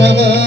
Hare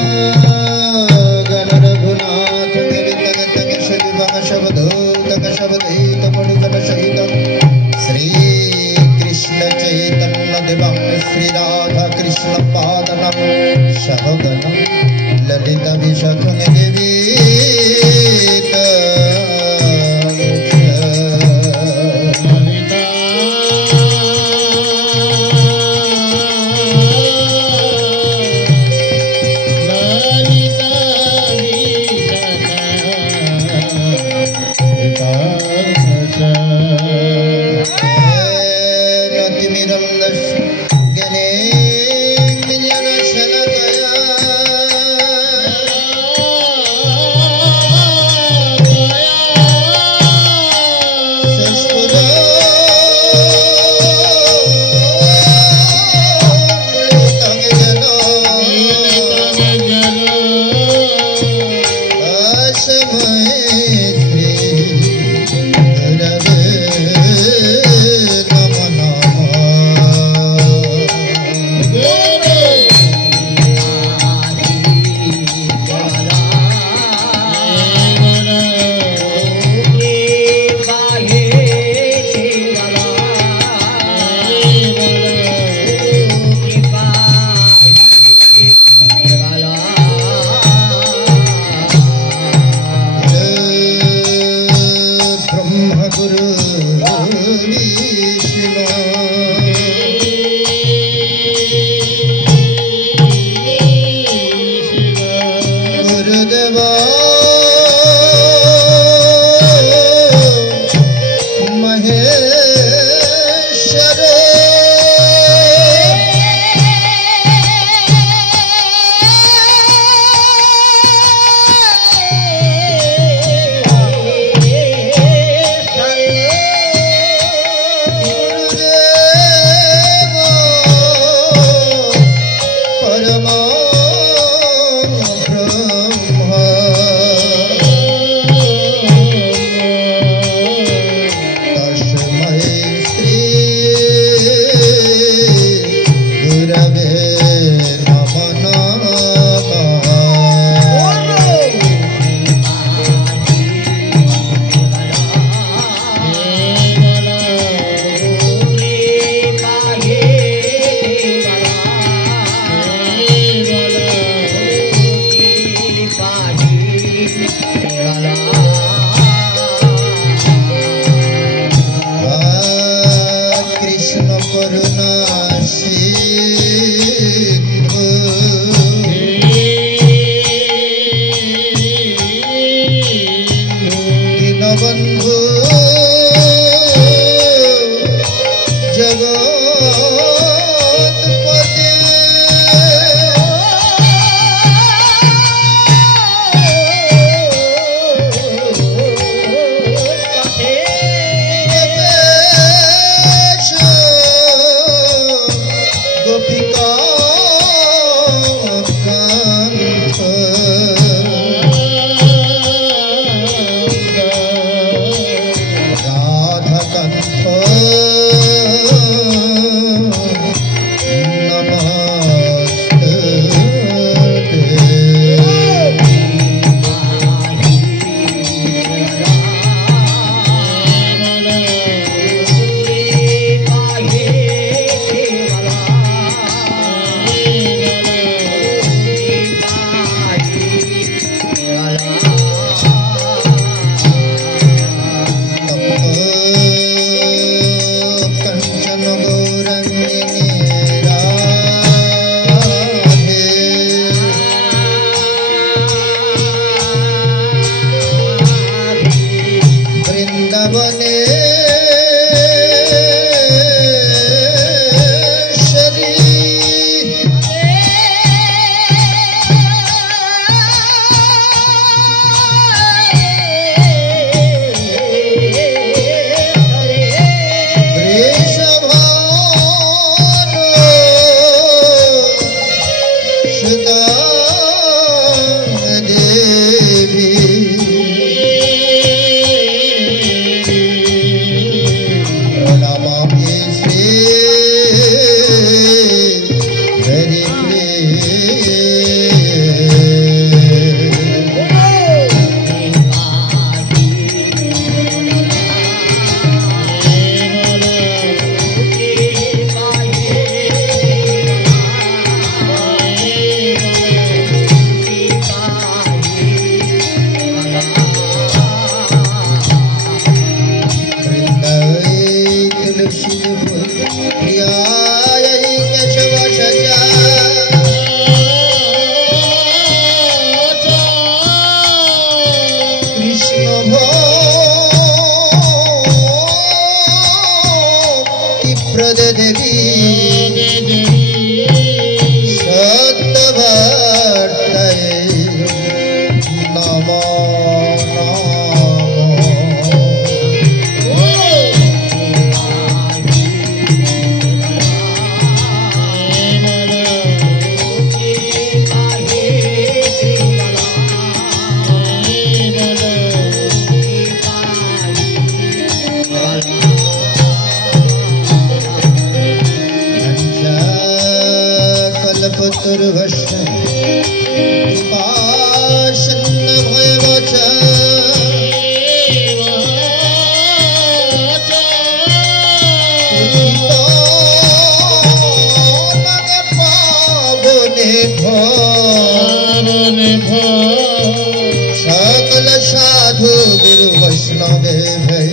सकल साधु गुरु वैष्णवे भै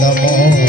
नमो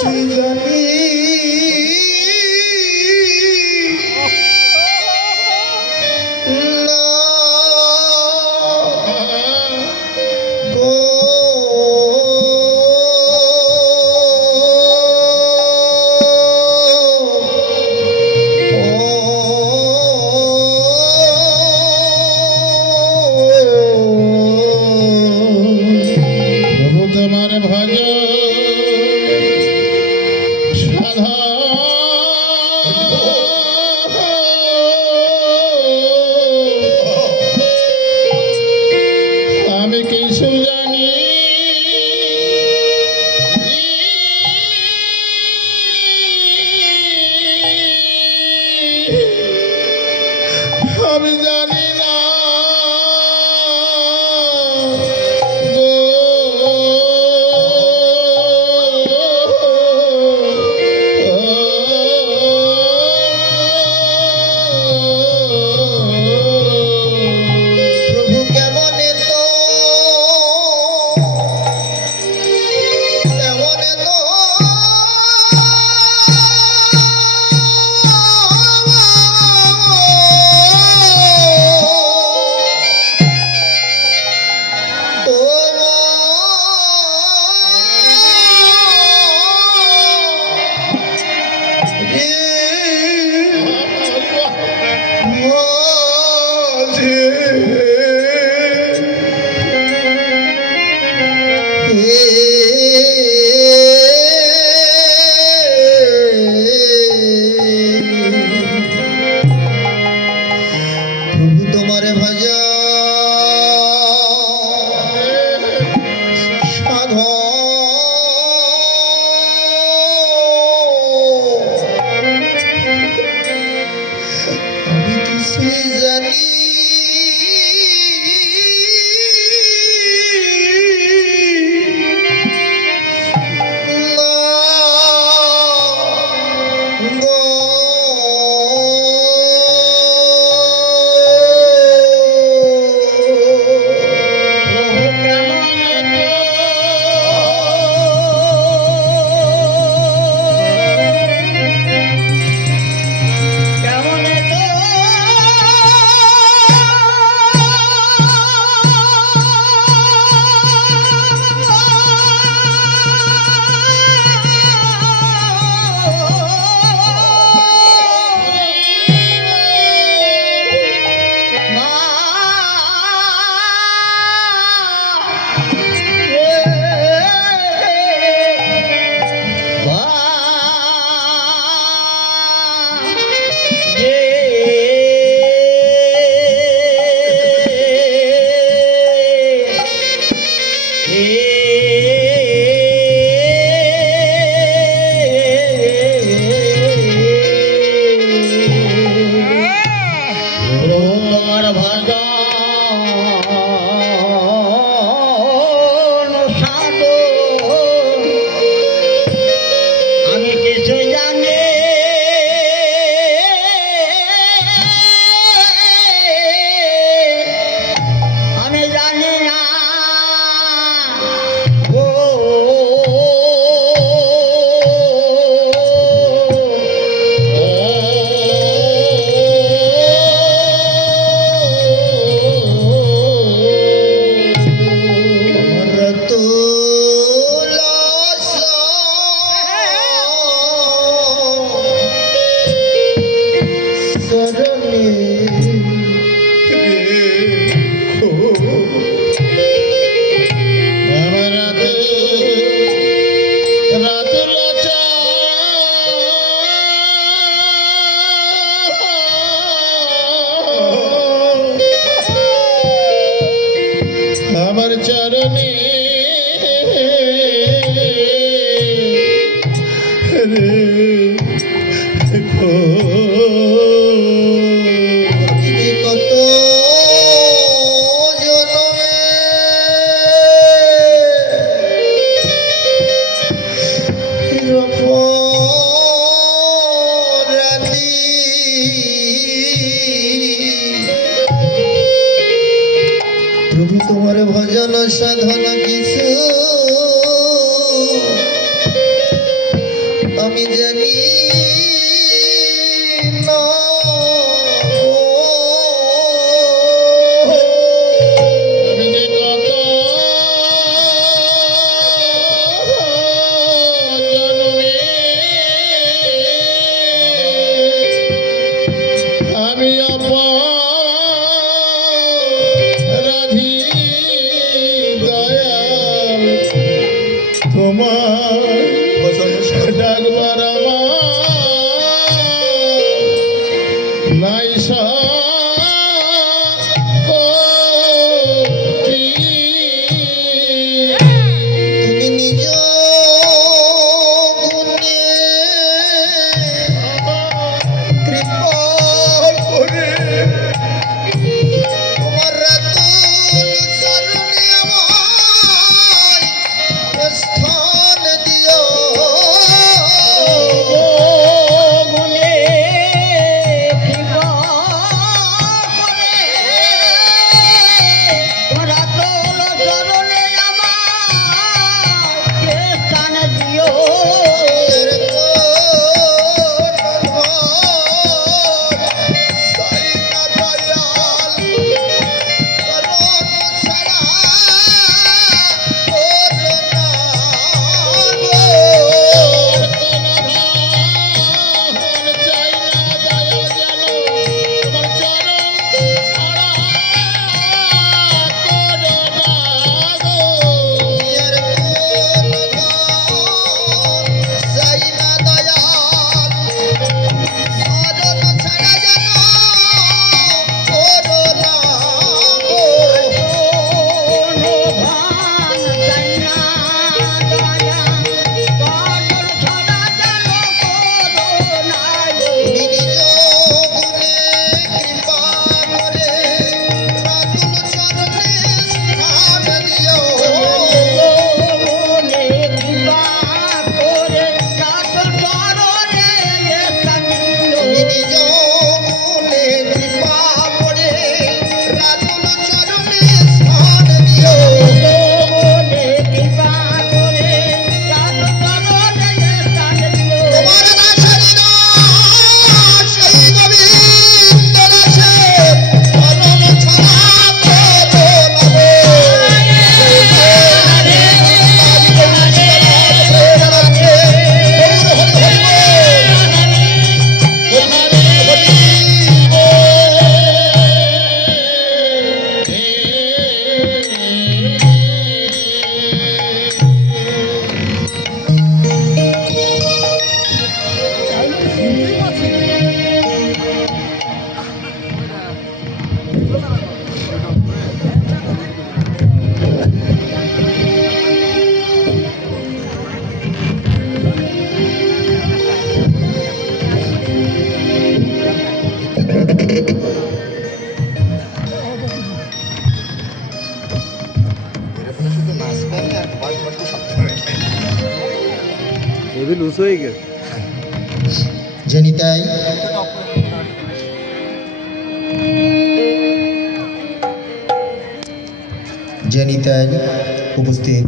কিছুই জানি না গো। প্রভু তোমার ভজ সাধা আমি কিছু জানি আমি জানি না গো। প্রভু কেমনে তো কেমনে তো প্রভু তোমারে ভজা সাধ আমি কিছুই জানি না গো। তোমার ভজন সাধু আমি কিছু জানি আমি জানি না গো। আমার চরণে রেখো কত জনমে রানী প্রভু তোমার ভজন সাধন কিছু আমি জানি না আমি যে কত জন্মে আমি অপরাধী দয়াল তোমার ডাকবার আমার নাই শক্তি। তুমি নিজ গুণে কৃপা করে তোমার রাতুল চরণে আমায় স্থান দিও। মনে কৃপা করে তোরা তোর চরণে আমাকে স্থান দিও। চাই না দয়া যেন তোমার চরণ ছাড়া করো না গো। কোনো ভান চাই না দয়া, কাজল ছাড়া যেন করো না গো। মনে কৃপা করে কাজল চরণে স্থান দিও। মনে কৃপা করে কাজল চরণে স্থান দিও। ये भी लूज होएगा। জানি তাই জানি তাই উপস্থিত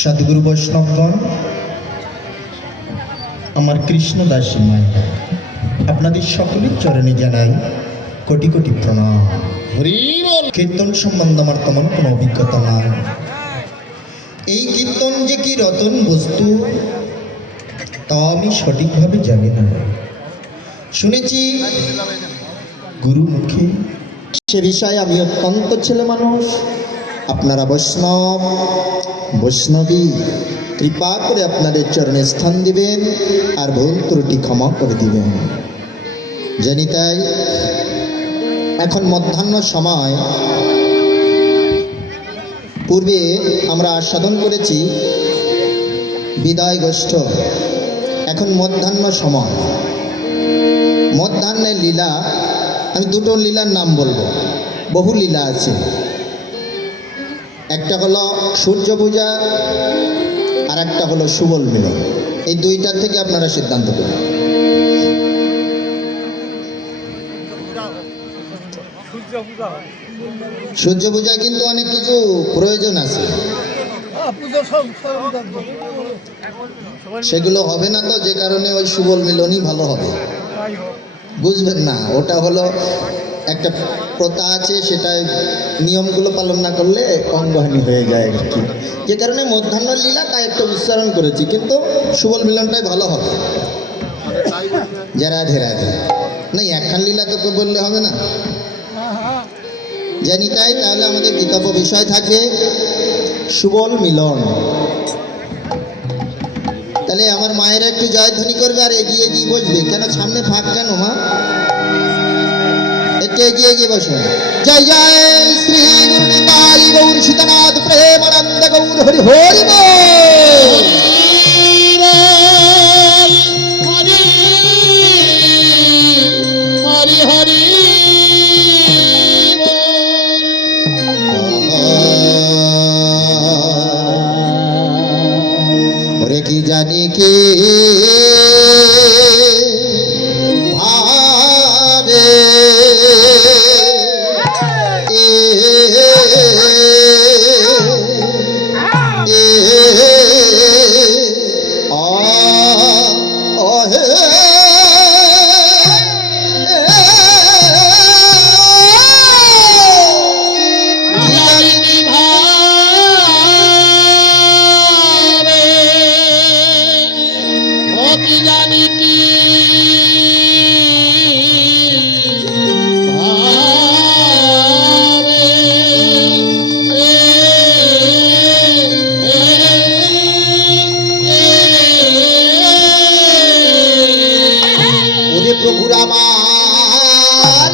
সদ্গুরু বৈষ্ণবগণ, আমার কৃষ্ণদাসী মায়, আপনাদের সকলের চরণে জানাই কোটি কোটি প্রণাম। হরি বল। কীর্তন সম্বন্ধে আমার তেমন কোনো অভিজ্ঞতা নাই। এই কীর্তন যে কি রতন বস্তু তা আমি সঠিকভাবে জানি না। শুনেছি গুরু মুখে, সে বিষয়ে আমি অত্যন্ত ছেলে মানুষ। আপনারা বৈষ্ণব বৈষ্ণবী, কৃপা করে আপনাদের চরণে স্থান দিবেন আর ভুল ত্রুটি ক্ষমা করে দিবেন। জানি তাই এখন মধ্যাহ্ন সময়, পূর্বে আমরা আস্বাদন করেছি বিদায় গোষ্ঠ, এখন মধ্যাহ্ন সময়। মধ্যাহ্নের লীলা, আমি দুটো লীলার নাম বলবো, বহু লীলা আছে। একটা হলো সূর্য পূজা আর একটা হলো সুবল মিলন। এই দুইটার থেকে আপনারা সিদ্ধান্ত করুন। সূর্য পূজায় কিন্তু অনেক কিছু প্রয়োজন আছে। সেগুলো হবে না, তো যে কারণে ওই সুবল মিলনই ভালো হবে, বুঝবেন না? ওটা হলো একটা প্রথা আছে, সেটা নিয়মগুলো পালন না করলে অঙ্গহানি হয়ে যায় আর কি। যে কারণে মধ্যাহ্ন লীলাটা একটু উচ্চারণ করেছি, কিন্তু সুবল মিলনটাই ভালো হবে। যারা ধেরা ধে না, একখান লীলা তো বললে হবে না, জানি তাই। তাহলে আমাদের বিতর্ক বিষয় থাকে সুবল মিলন। তাহলে আমার মায়েরা একটু জয়ধ্বনি করবে আর এগিয়ে গিয়ে বসবে। কেন সামনে ফাঁক কেন মা? একটু এগিয়ে গিয়ে বসো। জয় জয় শ্রী গুরু নিতাই গৌর সীতানাথ প্রেমানন্দ গৌর হরি হরি বল। হরি হরি ওরে কি জানি কি ভাবে প্রভুর আমার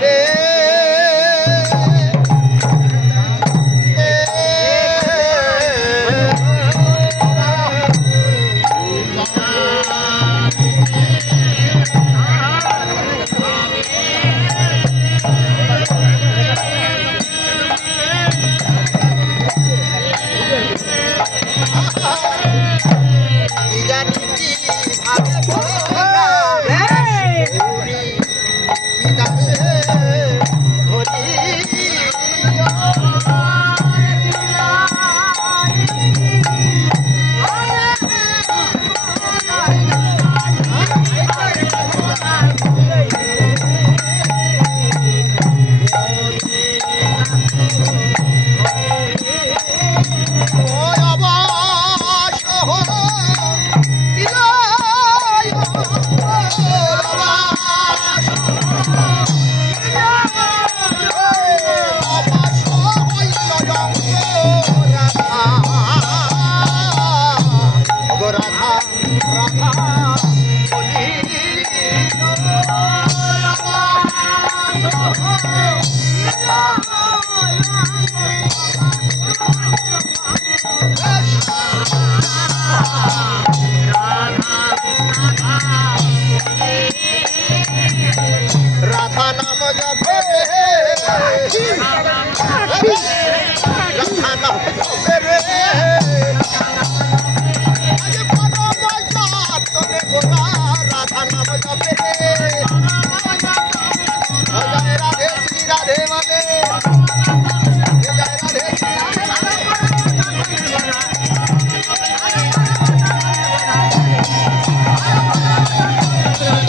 যাবে রাধা নাম জপে রে রাধা নাম জপে রে আজ পরম সাতনে গোরা রাধা নাম জপে রে জয় রাধে শ্রী রাধে মানে জয় রাধে শ্রী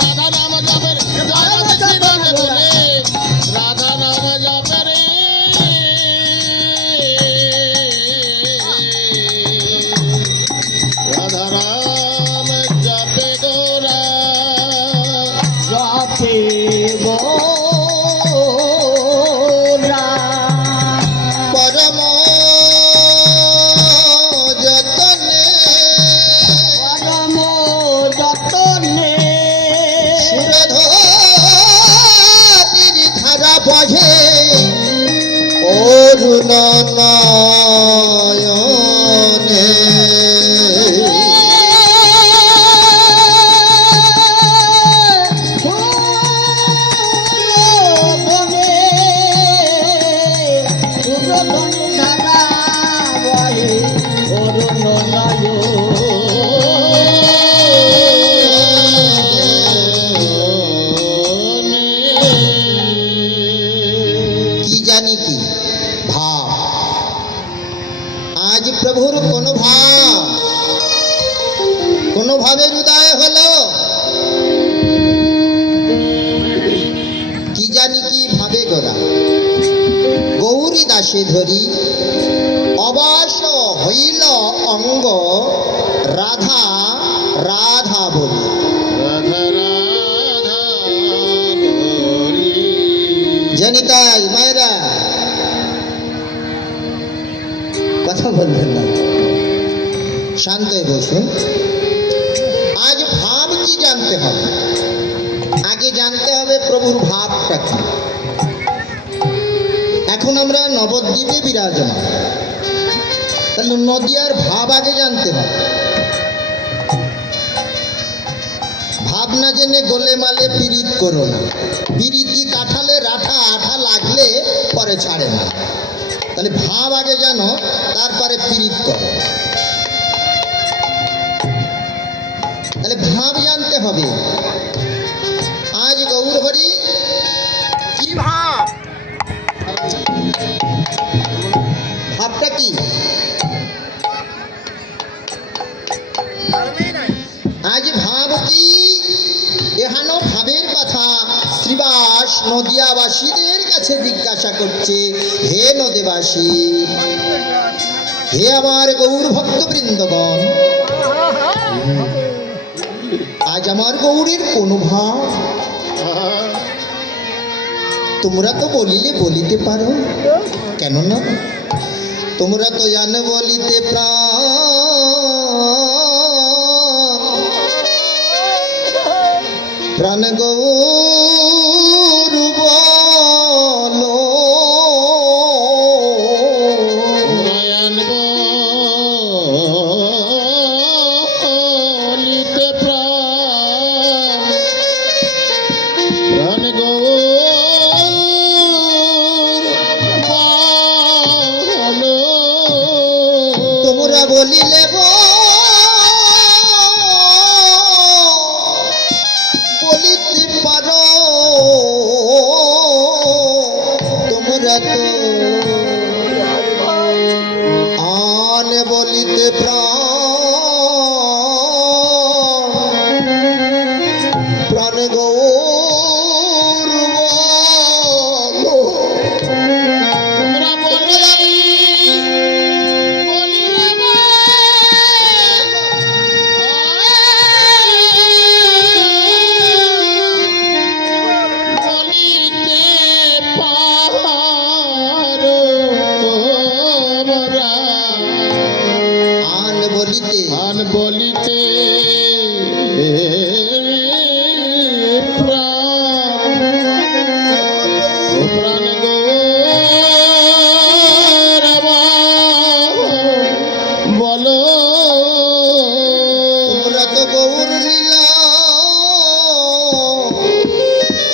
রাধা নাম জপে রে জয় রাধে শ্রী রাধে বলে রাধা নাম জপে রে রাধা নাম জপে গোরা জপে গোরা পরম যতনে পরম যতনে সুরধনির ধারা বহে অরুণ নয়নে কি জানি কি ভাব আজ প্রভুর কোন ভাবের উদয় হলো কি জানি কি ভাবে গোরা গৌরী দাসে ধরি অবাস হইল অঙ্গ রাধা রাধা বলি রাধা রাধা বলি জনিতাই মায়েরা কথা বলবেন না শান্ত হয়ে বসুন আজ ভাব কি জানতে হবে আগে জানতে হবে প্রভুর ভাবটা কি এখন আমরা নবদ্বীপে বিরাজমান তাহলে নদিয়ার ভাব আগে জানতে হবে ভাব না জেনে গোলে মালে পিরিত করো না পিরিতি কাঠালে রাঠা আঠা লাগলে পরে ছাড়ে না তাহলে ভাব আগে জানো তারপরে পিরিত করো তাহলে ভাব জানতে হবে আজ গৌর হরি কি ভাব ভাবটা কি আজ ভাব কি এহানো ভাবের কথা শ্রীবাস নদিয়াবাসীদের কাছে জিজ্ঞাসা করছে হে নদেবাসী হে আমার গৌর ভক্তবৃন্দগণ আজ আমার গৌরের কোন ভাব তোমরা তো বলিতে পারো কেন না তোমরা তো জানো বলিতে প্রাণ গৌর বলিলে বলিতে পারো তোমরা তো আন বলিতে প্রাণ গৌর বলো। তোমরা বলিলে বলিতে পারো তোমরা আন বলিতে আন বলিতে প্রাণ গৌরব বলো। তোমরা তো গৌর লীলা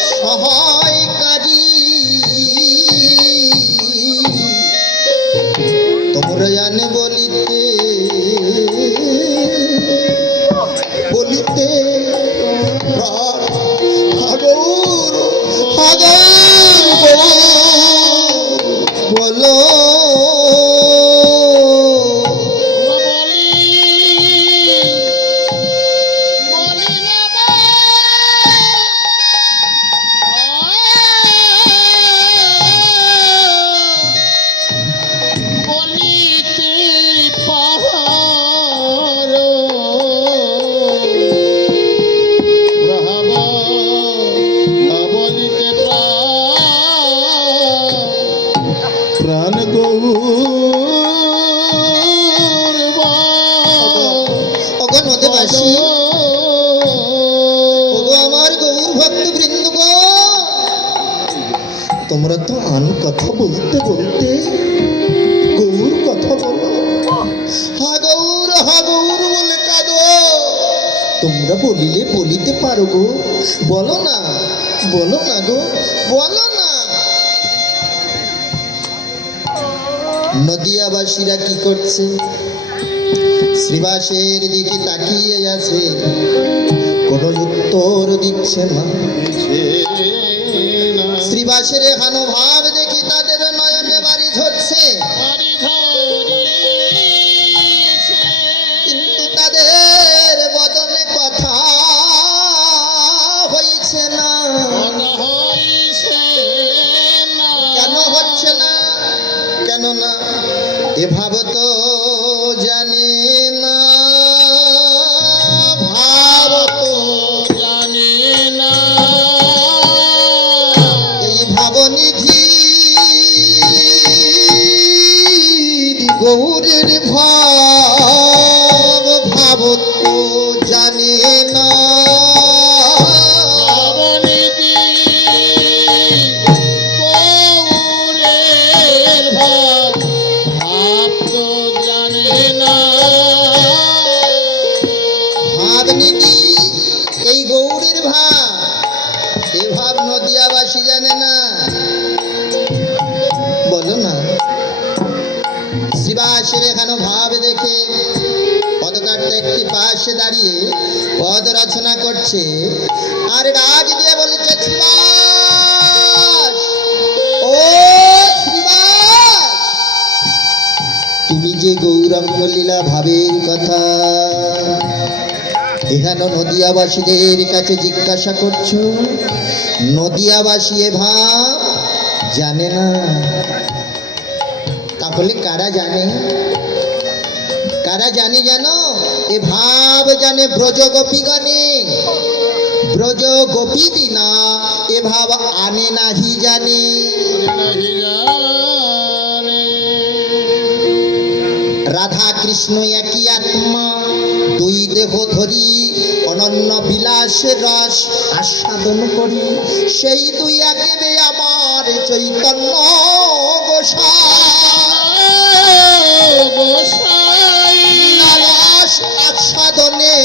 সহায়কারী, তোমরা জানে বলিতে বলিতে প্রাণ হাগৌর হাগৌর বলো। বলিতে পারো বলিতে প্রাণ গৌর ওগো নদেবাসী, ওগো আমার গৌর ভক্ত বৃন্দ গো, তোমরা তো আন কথা বলতে বলতে গৌর কথা বলো। হা গৌর বলে কাঁদো। তোমরা বলিলে বলিতে পারো গো, বলো না গো, বলো না। নদিয়াবাসীরা কি করছে? শ্রীবাসের দিকে তাকিয়ে আছে, কোনো উত্তর দিচ্ছে না। শ্রীবাসের হানো ভাব দেখি তাদের নয়নে বাড়ি ঝরছে, কিন্তু তাদের বদনে কথা হইছে না। কেন হচ্ছে না? কেন না? এ ভাব তো জানে না, ভাব তো জানে না। এই ভাবনিধি গৌরের ভাব ভাব তো জানে না। ভাবনিধি এই গৌরের ভাব, এ ভাব নদিয়াবাসী জানে না। বলো না। শ্রীবাসের এখানে ভাব দেখে পদকারটা একটি পাশে দাঁড়িয়ে পদ রচনা করছে, আর ডাক দিয়ে বলেছে, শ্রীবাস, ও শ্রীবাস, তুমি যে গৌরাঙ্গ লীলা ভাবের কথা এখানে নদিয়াবাসীদের কাছে জিজ্ঞাসা করছো, নদিয়াবাসী এ ভাব জানে না। তাহলে কারা জানে? কারা জানে জানো? এ ভাব জানে ব্রজ গোপীগণে। ব্রজ গোপী বিনা এ ভাব আনে নাহি জানে। রাধা কৃষ্ণ একই আত্মা, দুই দেহ ধরি অনন্য বিলাস রস আস্বাদন করি, সেই দুই একেবে আমার চৈতন্য গোসাই। রস আস্বাদনে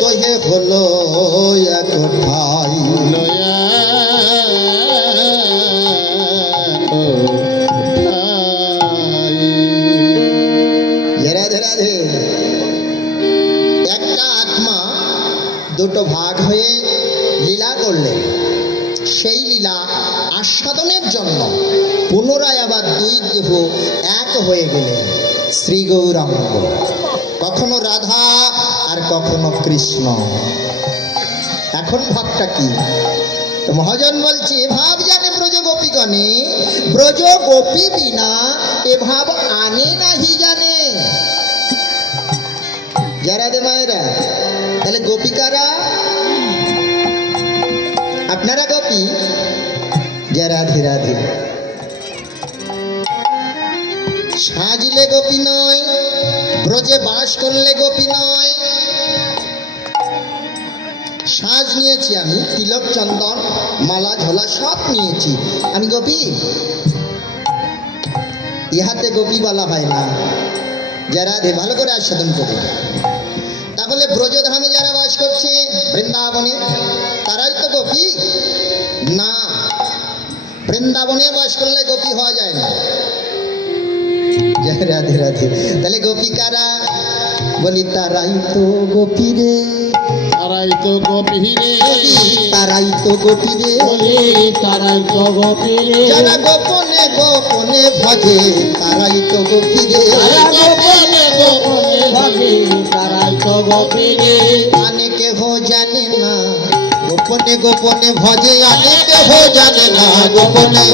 দহে হলো এক ঠাই। রাধে রাধে। দুটো ভাগ হয়ে লীলা করলেন। সেই লীলা আস্বাদনের জন্য পুনরায় আবার দুই দেহ এক হয়ে গেলেন শ্রী গৌরাঙ্গ, কখনো রাধা আর কখনো কৃষ্ণ। এখন ভাবটা কি? তো মহাজন বলছে, এ ভাব জানে ব্রজ গোপীগণে, ব্রজ গোপী বিনা এ ভাব আনে নাহি জানে। যারা দে মায়েরা, তাহলে গোপিকারা আপনারা গোপী, জয় রাধে রাধে। সাজলে গোপী নয়, ব্রজে বাস করলে গোপী নয়। সাজ নিয়েছি আমি, তিলক চন্দন মালা ঝোলা সব নিয়েছি, আমি গোপী? ইহাতে গোপী বলা হয় না। জয় রাধে, ভালো করে আস্বাদন করে। তাহলে ব্রজধামে যারা বাস করছে বৃন্দাবনে, তারাই তো গোপী না? বৃন্দাবনে বাস করলে গোপী হওয়া যায় না। জয় রাধে রাধে। তাহলে গোপিকারা, বলি তারাই তো গোপী রে, তারাই তো গোপী রে, তারাই তো গোপী রে, তারাই তো গোপী রে, যারা গোপনে গোপনে ভজে তারাই তো গোপী রে, গোপনে গোপনে ভজে তারাই তো গোপী রে। আনে কেহ জানে না গোপনে গোপনে ভজে, আনে কেহ জানে না গোপনে।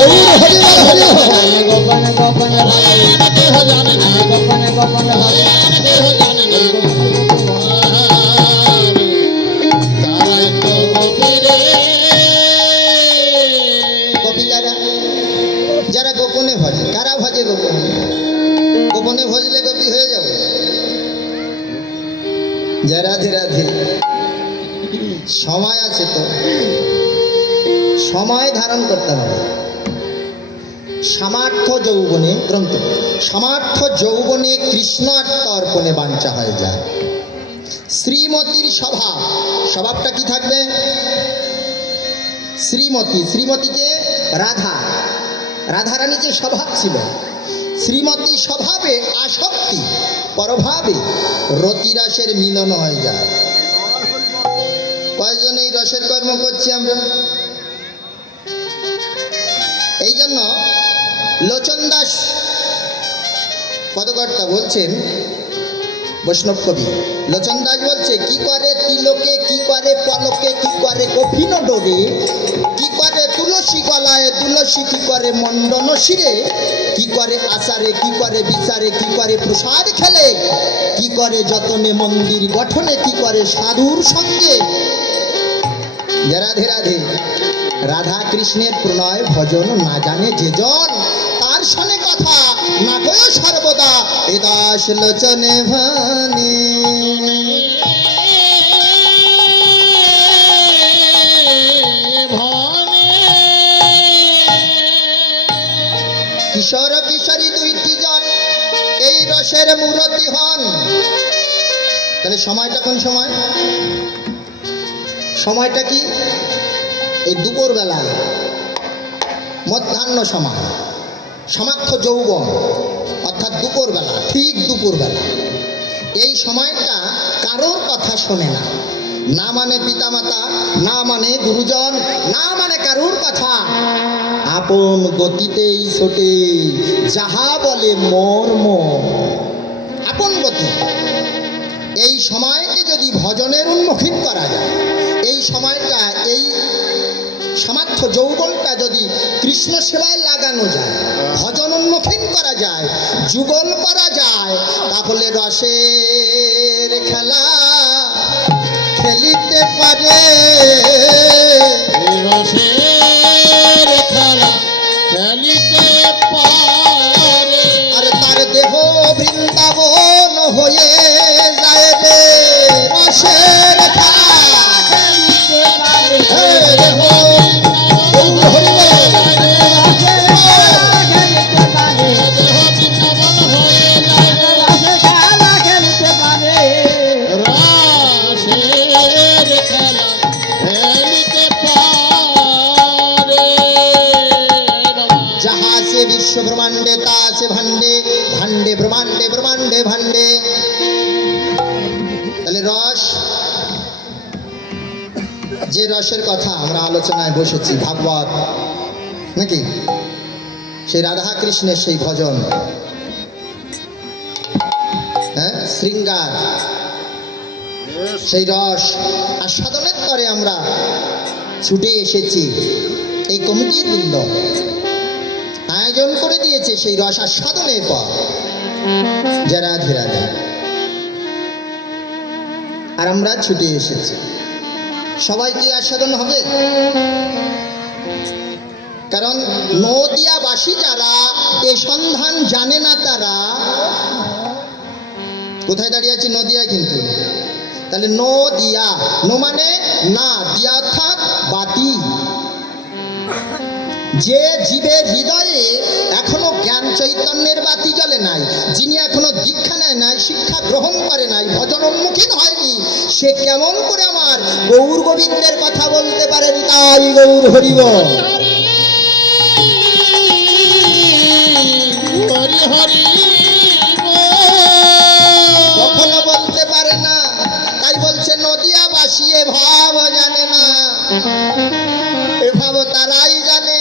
হরি বল, হরি বল। গোপনে গোপনে কেহ জানে না, গোপনে গোপনে কেহ জানে না, তারাই তো গোপী রে। গোপিকারা যারা গোপনে ভজে, কারা ভজে গোপনে? গোপনে ভজলে গোপী হয়ে যাবে। জয় রাধে রাধে। সময় আছে তো, সময় ধারণ করতে হবে। সামার্থ্য যৌবনে, গ্রন্থ, সামার্থ্য যৌবনে কৃষ্ণার্থ অর্পণে বাঞ্ছা হয়ে যায়। শ্রীমতীর স্বভাব, স্বভাবটা কি থাকবে? শ্রীমতী, শ্রীমতীকে রাধা, রাধারানী যে স্বভাব ছিল, শ্রীমতী স্বভাবে আসক্তি, পরভাবে রতিরসের মিলন হয়ে যায়। কয়জন এই রসের কর্ম করছি আমরা? এই জন্য লোচন দাস পদকর্তা বলছেন, বৈষ্ণব কবি লোচন দাস বলছে, কি করে তিলকে, কি করে পলকে, কি করে কঠিন ডোরে, কি করে তুলসী গলায় তুলসী, কি করে মণ্ডন শিরে, কি করে আচারে, কি করে বিচারে, কি করে প্রসাদ খেলে, কি করে যতনে মন্দির গঠনে, কি করে সাধুর সঙ্গে। রাধে রাধে। রাধা কৃষ্ণের প্রণয় ভজন না জানে যেজন, তার সনে কথা না কয় সর্বদা এ দাস লোচনে ভানে। কিশোর কিশোরী দুইটি জন এই রসের মূরতি হন। তাহলে সময়টা কোন সময়? সময়টা কি? এই দুপুর বেলা, মধ্যাহ্ন সময়, সামার্থ্য যৌবন, অর্থাৎ দুপুর বেলা, ঠিক দুপুর বেলা। এই সময়টা কারোর কথা শোনে না, না মানে পিতামাতা, না মানে গুরুজন, না মানে কারুর কথা, আপন গতিতেই ছোটে, যাহা বলে মর্ম, আপন গতি। এই সময়কে যদি ভজনের উন্মুখীন করা যায়, এই সময়টা, এই সামার্থ্য যৌবনটা যদি কৃষ্ণ সেবায় লাগানো যায়, ভজন উন্মুখীন করা যায়, যুগল করা যায়, তাহলে রসের খেলা খেলিতে পারে। রসের খেলা খেলিতে পারে, আরে তার দেহ বৃন্দাবন হয়ে যায় রে। রসের খেলা খেলিতে পারে, হে দেহ খেলিতে পারে, দেহ বৃন্দাবন হয়ে যায়, খেলা খেলিতে পারে। রসের খেলা খেলিতে পারে। যাহা সে বিশ্ব ব্রহ্মাণ্ডে, তা সে ভাণ্ডে ভাণ্ডে ব্রহ্মাণ্ডে ব্রহ্মাণ্ডে ভাণ্ডে। তাহলে রস রসের কথা আমরা আলোচনায় বসেছি, ভাগবত নাকি, সেই রাধা কৃষ্ণের সেই ভজন, হ্যাঁ, শৃঙ্গার, সেই রস আস্বাদনের তরে আমরা ছুটে এসেছি। এই কমিটির বৃন্দ আয়োজন করে দিয়েছে সেই রস আস্বাদনের পর, যারা ধীরা আর আমরা ছুটে এসেছি। সবাই কি আস্বাদন হবে? কারণ নদিয়াবাসী যারা এ সন্ধান জানে না, তারা কোথায় দাঁড়িয়ে আছে? নদিয়ায়। কিন্তু তাহলে নদিয়া, নো মানে না, দিয়া অর্থাৎ বাতি। যে জীবের হৃদয়ে এখনো জ্ঞান চৈতন্যের বাতি জ্বলে নাই, যিনি এখনো দীক্ষা নেয় নাই, শিক্ষা গ্রহণ করে নাই, ভজন উন্মুখীন হয়নি, সে কেমন করে আমার গৌর গোবিন্দের কথা বলতে পারেন? তাই গৌর হরিব হরি হরি কখনো বলতে পারে না। তাই বলছে নদিয়াবাসী এ ভাব জানে না। এ ভাব তারাই জানে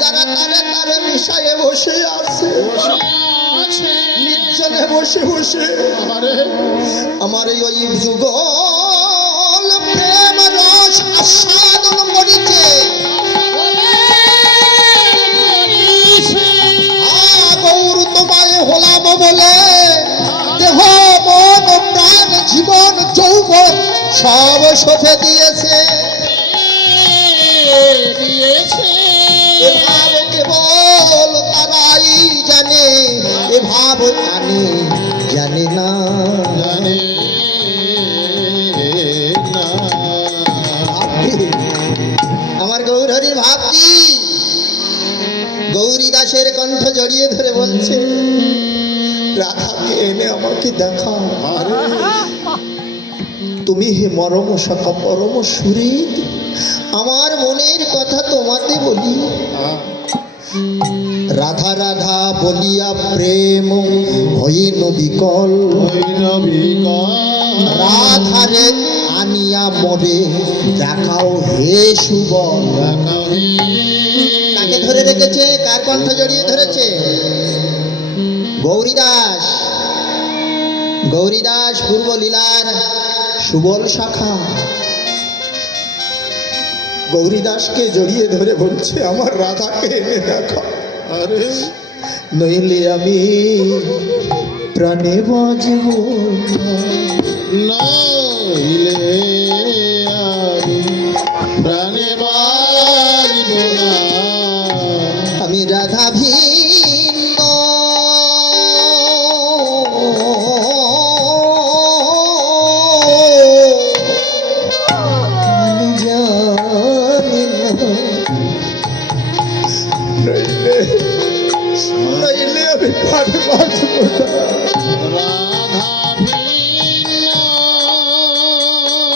যারা তারে তারে মিশায়ে বসে আছে, আছে নির্জনে বসে বসে আমারে আমার এই ওই যুগল প্রেম রস আস্বাদন করিতে। গৌর তোমায় হলাম বলে দেহ মন প্রাণ জীবন যৌবন সব সঁপে দিয়েছে। দিয়েছে এ ভাব কেবল তারাই জানে, এ ভাব আমি জানি না। জানে না। আমার গৌর হরির ভাব কি? গৌরী দাসের কণ্ঠ জড়িয়ে ধরে বলছে, রাধাকে এনে আমাকে দেখা। তুমি হে মরম সখা পরম সুরিত, আমার মনের কথা তোমাতে বলি। রাধা রাধা বলিয়া প্রেম হইন বিকল, রাধারে আনিয়া মরে দেখাও হে সুবল। কাকে ধরে রেখেছে? কার কণ্ঠ জড়িয়ে ধরেছে? গৌরীদাস। গৌরীদাস পূর্ব লীলার সুবল শাখা। গৌরীদাসকে জড়িয়ে ধরে বলছে, আমার রাধাকে এনে দেখা, আরে নইলে আমি প্রাণে বাঁচব না। নইলে আমি প্রাণে বাঁচব না। আমি রাধা ভিন্ন আমি জানি না। নইলে আমি প্রাণে বাঁচব না। রাধা ভিন্ন আর জানি না।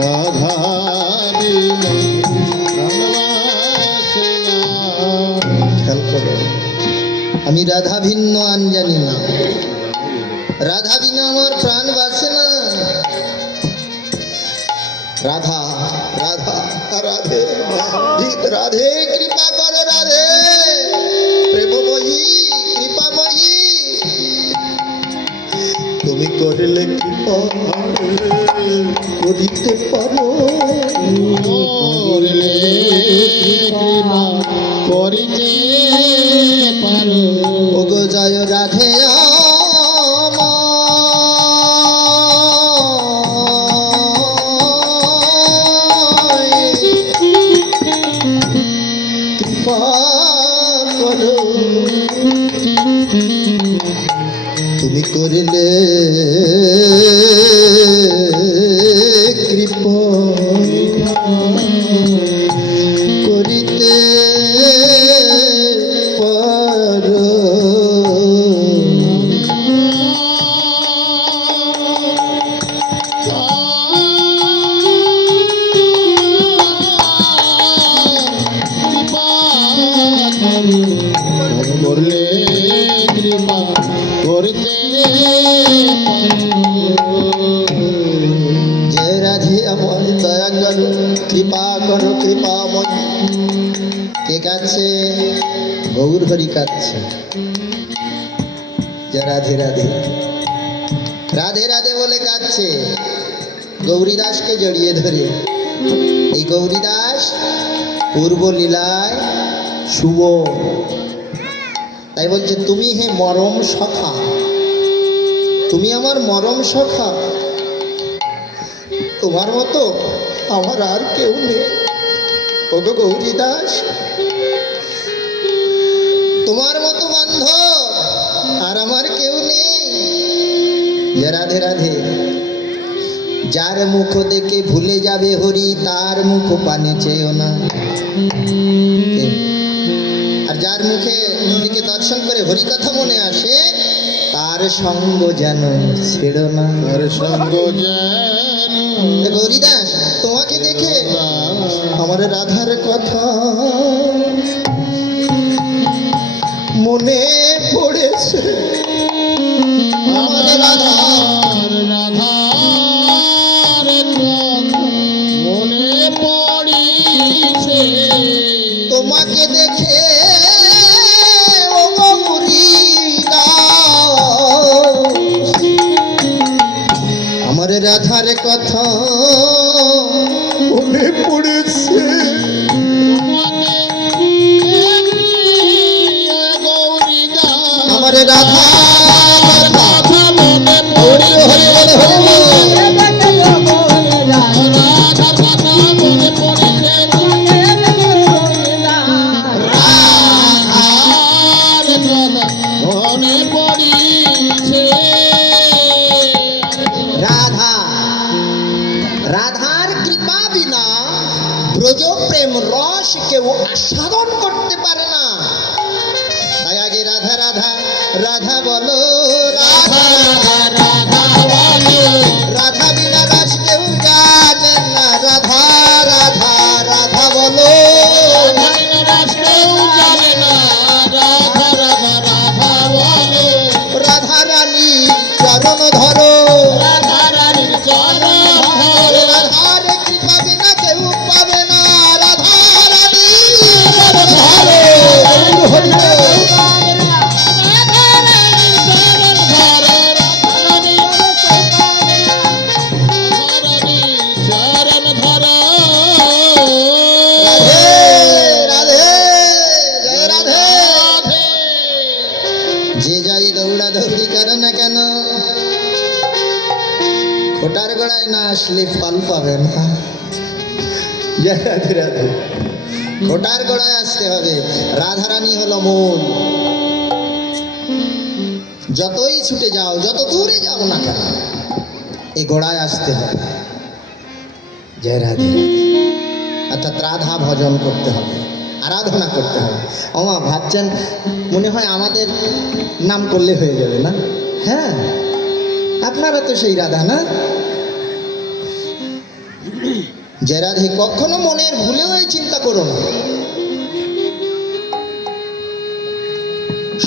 রাধা ভিন্ন প্রাণবাসে না। খেয়াল করো, আমি রাধা ভিন্ন আন জানি না। রাধা বিনা আমার প্রাণ বাঁচে না। রাধা রাধা রাধে রাধে কৃপা করো, রাধে প্রেমময়ী কৃপাময়ী, তুমি করলে কৃপা করিতে পারো। করলে কৃপা করিতে পারো। ওগো জয় রাধে কৃপা করো, তুমি করিলে কৃপা করিতে পারো। কৃপা জয় রাধে আমার দয়া করো, কৃপা করো, কৃপাময়। কে কাছে? গৌর হরি কাছে। জয় রাধে রাধে, রাধে রাধে বলে কাঁদছে গৌরীদাসকে জড়িয়ে ধরে। এই গৌরীদাস পূর্ব লীলায় শুভ, তাই বলছে তুমি হে মরম সখা, তুমি আমার মরম সখা, তোমার মতো আমার আর কেউ নেই। ওগো গৌরীদাস, তোমার মতো বান্ধব আর আমার কেউ নেই। রাধে রাধে, যার মুখ দেখে ভুলে যাবে হরি, তার মুখ পানে চেয়েও না। আর যার মুখে দিকে দর্শন করে হরি কথা মনে আসে, তার সঙ্গ যেন ছেড়ো না। আর সঙ্গ যেন গৌরীদাস, তোমাকে দেখে আমার রাধার কথা মনে পড়েছে। আমার রাধা, রাধার কথা মনে পড়িছে। তোমাকে দেখে ও গৌরীদাস, আমার রাধার কথা মনে পড়েছে। আমার রাধা কথা মনে পড়িছে। রাধার কথা মনে পড়িছে। রাধার কথা মনে পড়িছে। রাধা, রাধার কৃপা বিনা ব্রজ প্রেম রস কেউ আস্বাদন করতে পারে না। তাই আগে রাধা রাধা রাধা বলো, রাধা রাধা বলো, রাধা বিনা রস কেউ জানে না। রাধা রাধা রাধা বলো, কেউ জানে না। রাধা রাধা রাধা বলো, রাধা রানী চরণ ধরো। রাধা রানীর চরণ ধরো। রাধার কৃপা বিনা কেউ পাবে না। রাধা রানী চরণ ধরো। হরি বল। রাধা রানীর চরণ ধরো। রাধা রানীর চরণ ধরো। রাধে রাধে, জয় রাধে। রাধে। যে যাই দৌড়া দৌড়ি করে না কেন, খোটার গোড়ায় না আসলে ফল পাবে না। জয় রাধে রাধে, খোটার গোড়ায় আসতে হবে। রাধারানী হলো মূল। যতই ছুটে যাও, যত দূরে যাও না কেন, এই গোড়ায় আসতে হবে। জয় রাধে রাধে, অর্থাৎ রাধা ভজন করতে হবে, আরাধনা করতে হবে। ওমা ভাবছেন মনে হয় আমাদের নাম করলে হয়ে যাবে না? হ্যাঁ, আপনারা তো সেই রাধা না? যে রাধে, কখনো মনের ভুলেও এই চিন্তা করো না।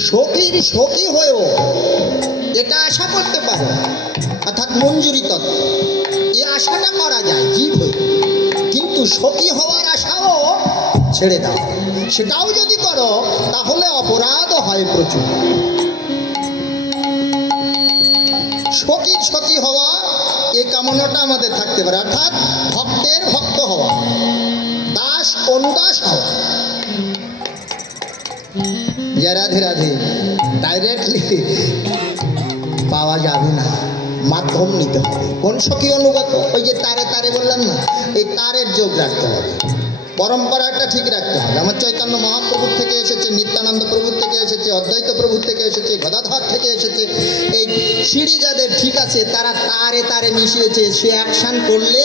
সখীর সখী হয়েও এটা আশা করতে পারো, অর্থাৎ মঞ্জুরি তত্ত্ব, এই আশাটা করা যায় জীব হয়ে। কিন্তু সখী হওয়ার আশাও ছেড়ে দাও। সেটাও যদি করো তাহলে অপরাধ হয় প্রচুর। সখীর সখী হওয়া, এই কামনাটা আমাদের থাকতে পারে, অর্থাৎ ভক্তের ভক্ত হওয়া, দাস অনুদাস হওয়া। যে রাধে রাধে ডাইরেক্টলি পাওয়া যাবে না, মাধ্যম নিতে হবে। কোন সখী অনুগত? ওই যে তারে তারে বললাম না, এই তারের যোগ রাখতে হবে, পরম্পরাটা ঠিক রাখতে হবে। আমার চৈতন্য মহাপ্রভুর থেকে এসেছে, নিত্যানন্দ প্রভুর থেকে এসেছে, অদ্বৈত প্রভুর থেকে এসেছে, গদাধর থেকে এসেছে। এই সিঁড়ি যাদের ঠিক আছে, তারা তারে তারে মিশিয়েছে। সে অ্যাকশন করলে,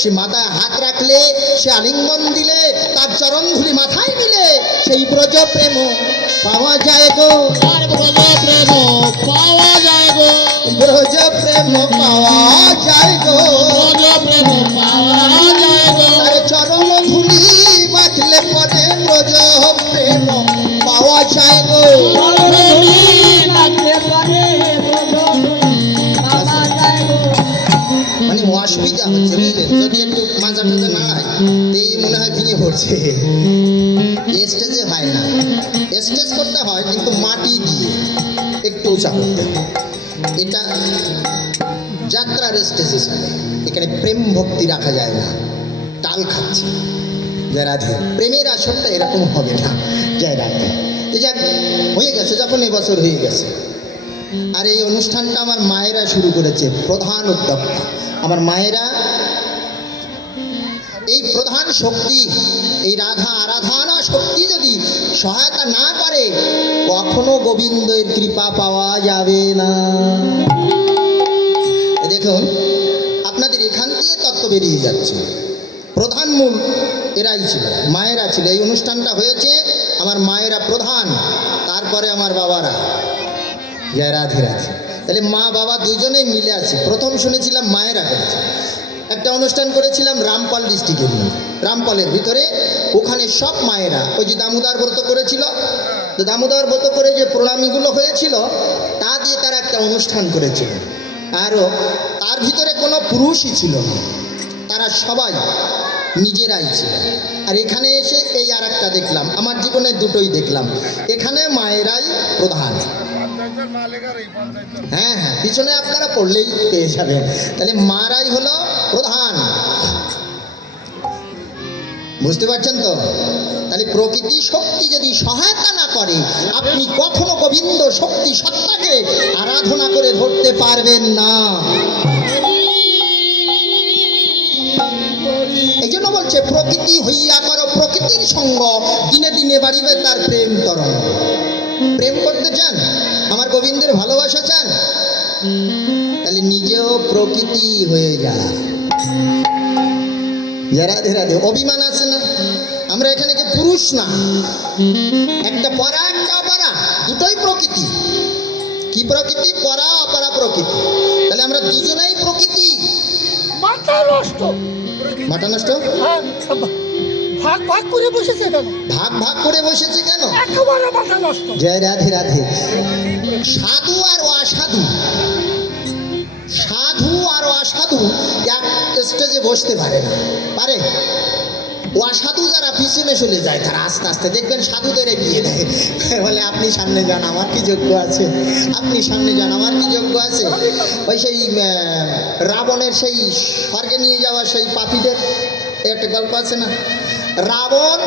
সে মাথায় হাত রাখলে, সে আলিঙ্গন দিলে, তার চরণধুলি মাথায় নিলে সেই ব্রজ প্রেম পাওয়া যায় গো। আর ব্রজ প্রেম পাওয়া যায় গো। ব্রজ প্রেম পাওয়া যায় গো। ব্রজ প্রেম পাওয়া যায় গো। তার চরণ ধুলি বাঁচলে পরে ব্রজ প্রেম পাওয়া যায় গো। চরণধুলি লাগতে পারে ব্রজ অসুবিধা হচ্ছে বুঝলেন, যদি একটু মাজা টাজা নাড়ায় তো এই মনে হয় ভেঙে পড়ছে। স্টেজে হয় না, স্টেজ করতে হয় কিন্তু মাটি দিয়ে একটু উঁচা করতে হয়। এটা যাত্রার স্টেজ হিসাবে, এখানে প্রেম ভক্তি রাখা যায় না, তাল খাচ্ছে। জয় রাধে। প্রেমের আসরটা এরকম হবে না। জয় রাধে। তো যাক, হয়ে গেছে যখন এবছর হয়ে গেছে। আর এই অনুষ্ঠানটা আমার মায়েরা শুরু করেছে, প্রধান উদ্যোক্তা আমার মায়েরা। এই প্রধান শক্তি, এই রাধা আরাধনা শক্তি যদি সহায়তা না করে, কখনো গোবিন্দের কৃপা পাওয়া যাবে না। দেখুন, আপনাদের এখান দিয়ে তত্ত্ব বেরিয়ে যাচ্ছে। প্রধান মূল এরাই ছিল, মায়েরা ছিল। এই অনুষ্ঠানটা হয়েছে আমার মায়েরা প্রধান, তারপরে আমার বাবারা। জয় রাধে রাধে। তাহলে মা বাবা দুজনেই মিলে আছে। প্রথম শুনেছিলাম মায়েরা করেছে। একটা অনুষ্ঠান করেছিলাম রামপাল ডিস্ট্রিক্টের নিয়ে, রামপালের ভিতরে। ওখানে সব মায়েরা, ওই যে দামোদর ব্রত করেছিল, তো দামোদর ব্রত করে যে প্রণামীগুলো হয়েছিল তা দিয়ে তারা একটা অনুষ্ঠান করেছিল। আরও তার ভিতরে কোনো পুরুষই ছিল না, তারা সবাই নিজেরাই ছিল। আর এখানে এসে এই আর একটা দেখলাম, আমার জীবনে দুটোই দেখলাম, এখানে মায়েরাই প্রধান। হ্যাঁ হ্যাঁ, পিছনে আপনারা পড়লেই পেয়ে যাবেন। তাহলে মারাই হলো প্রধান, বুঝতে পারছেন তো? তাহলে প্রকৃতি শক্তি যদি সহায়তা না করে, আপনি কখনো গোবিন্দ শক্তি সত্তাকে আরাধনা করে ধরতে পারবেন না। এই জন্য বলছে, প্রকৃতি হইয়া করো প্রকৃতির সঙ্গ, দিনে দিনে বাড়িবে তার প্রেম তরঙ্গ। প্রেম করতে চান, আমার গোবিন্দের ভালোবাসা চান, তাহলে নিজেও প্রকৃতি হয়ে যায়। রাধে রাধে। অভিমান আছে না, আমরা এখানে কি পুরুষ না, একটা পরা একটা অপরা, দুটোই প্রকৃতি। কি প্রকৃতি? পরা অপরা প্রকৃতি। তাহলে আমরা দুজনেই প্রকৃতি। মাথা নষ্ট, মাথা নষ্ট। হ্যাঁ, ভাগ ভাগ করে বসেছে কেন? ভাগ ভাগ করে বসেছে কেন? একেবারে মাথা নষ্ট। জয় রাধে রাধে। সাধু আর অসাধু, সাধু আর অসাধু এক স্টেজে বসতে পারে না, পারে? অসাধু যারা পিছনে চলে যায়, তারা আস্তে আস্তে দেখবেন সাধুদের এগিয়ে দেয়, বলে আপনি সামনে যান, আমার কি যোগ্য আছে, আপনি সামনে যান, আমার কি যোগ্য আছে। ওই সেই রাবণের সেই স্বর্গে নিয়ে যাওয়া সেই পাপীদের একটা গল্প আছে না, রাবণ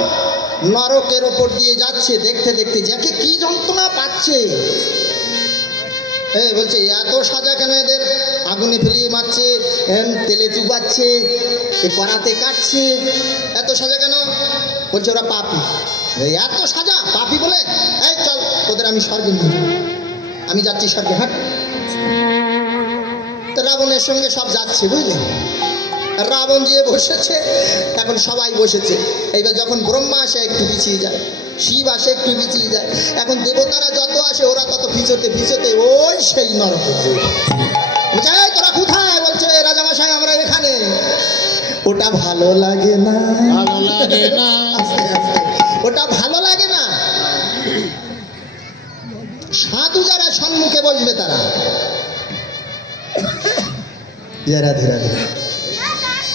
নরকের ওপর দিয়ে যাচ্ছে, দেখতে দেখতে যাকে কি যন্ত্রণা পাচ্ছে। এই বলছে, এত সাজা কেন এদের? আগুনে ফেলিয়ে মারছে, তেলে চুবাচ্ছে, কড়াতে কাটছে, এত সাজা কেন? বলছে ওরা পাপী। এত সাজা পাপী বলে, এই চল ওদের আমি স্বর্গে নিয়ে যাবো, আমি যাচ্ছি স্বর্গে, হাট। তো রাবণের সঙ্গে সব যাচ্ছে, বুঝলেন? রাবণ দিয়ে বসেছে, এখন সবাই বসেছে। এইবার যখন ব্রহ্মা আসে একটু পিছিয়ে যায়, শিব আসে একটু পিছিয়ে যায়, এখন দেবতারা যত আসে ওরা তত পিছোতে পিছোতে ওই সেই নরকে বলছে, তোরা কোথায়? বলছে, রাজামশাই আমরা এখানে। ওটা ভালো লাগে না, ভালো লাগে না, আস্তে আস্তে, ওটা ভালো লাগে না। সাধু যারা সম্মুখে বসবে তারা। রাধে রাধে।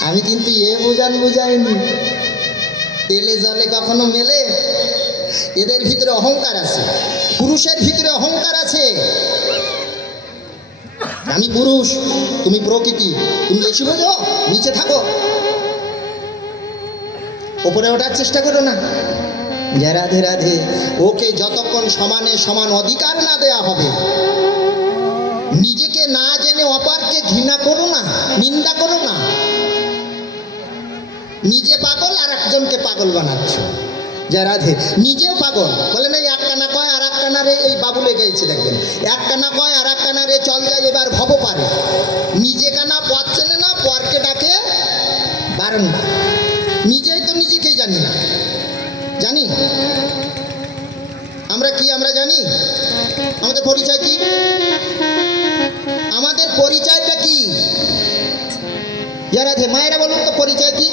আমি কিন্তু বুঝাইনি, তেলে জলে কখনো মেলে। এদের ভিতরে অহংকার আছে, পুরুষের ভিতরে অহংকার আছে। আমি পুরুষ, তুমি প্রকৃতি, তুমি বেশি বোঝো, নিচে থাকো, ওপরে ওঠার চেষ্টা করো না। রাধে রাধে। ওকে যতক্ষণ সমানে সমান অধিকার না দেয়া হবে, নিজেকে না জেনে অপরকে ঘৃণা করো না, নিন্দা করো না। নিজে পাগল আর একজনকে পাগল বানাচ্ছ। জয় রাধে। নিজেও পাগল, বলে না এক কানা কয় আর এক কানা রে, এই বাবুলে গেছে দেখবেন, এক কানা কয় আর এক কানা রে, চল যায় এবার ভব পারে। নিজে কানা পথ চেনে না, পরকে ডাকে বারংবার। নিজেই তো নিজেকেই জানি না। জানি আমরা কি? আমরা জানি আমাদের পরিচয় কি? আমাদের পরিচয়টা কি? রাধে। মায়েরা বলুন তো পরিচয় কি?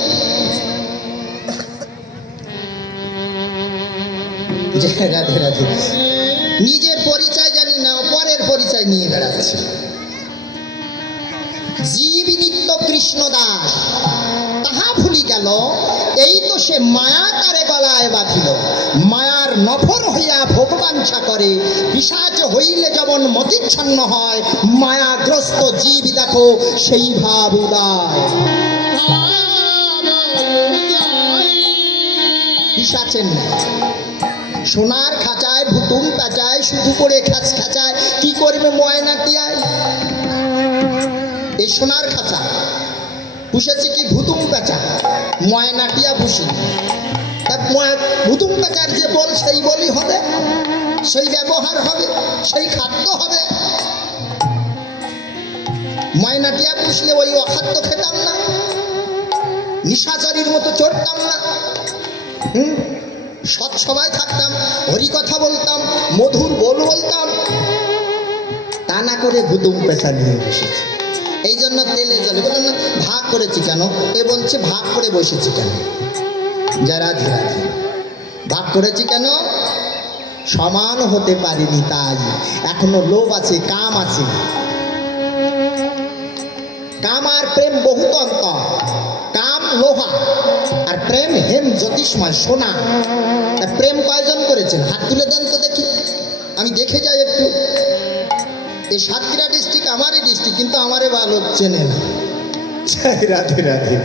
রাধে রাধে। নিজের পরিচয় জানি না, পরের পরিচয় নিয়ে বেড়াচ্ছে। জীব নিত্য কৃষ্ণ দাস তাহা ভুলি গেল, এই তো সে মায়া তারে গলায় বাঁধিল। মায়ার নফর হইয়া ভগবাঞ্ছা করে, পিশাচ হইলে যেমন মতিচ্ছন্ন হয়, মায়াগ্রস্ত জীব দেখো সেই ভাব উদয়। পিশাচের ন্যায় সোনার খাঁচায় ভুতুম পেঁচায়, শুধু করে খ্যাচ খাঁচায়, কি করবে ময়নাটিয়ায়? এই সোনার খাঁচা পুষেছে কি ভুতুম পেঁচা, ময়নাটিয়া পুষি। ভুতুম পেঁচার যে বল সেই বলই হবে, সেই ব্যবহার হবে, সেই খাদ্য হবে। ময়নাটিয়া পুষলে ওই অখাদ্য খেতাম না, নিশাচারীর মতো চড়তাম না, সৎ সবাই থাকতাম, হরি কথা বলতাম, মধুর বল বলতাম। তা না করে ভুতুম পেঁচা নিয়ে বসেছে। এই জন্য তেলে জলে বলেন না ভাগ করেছি কেন, এ বলছে ভাগ করে বসেছি কেন। যারা ধীরা ভাগ করেছি কেন, সমান হতে পারিনি তাই। এখনো লোভ আছে, কাম আছে। কাম আর প্রেম বহুত অন্তর। কাম লোহা আর প্রেম হেম জ্যোতিষময় সোনা। প্রেম কয়জন করেছেন হাত তুলে দেন তো দেখি, আমি দেখে যাই একটু। এই সাতক্ষীরা ডিস্ট্রিক্ট আমারই ডিস্ট্রিক্ট, কিন্তু আমারে ভালো চেনে না। রাধে রাধে।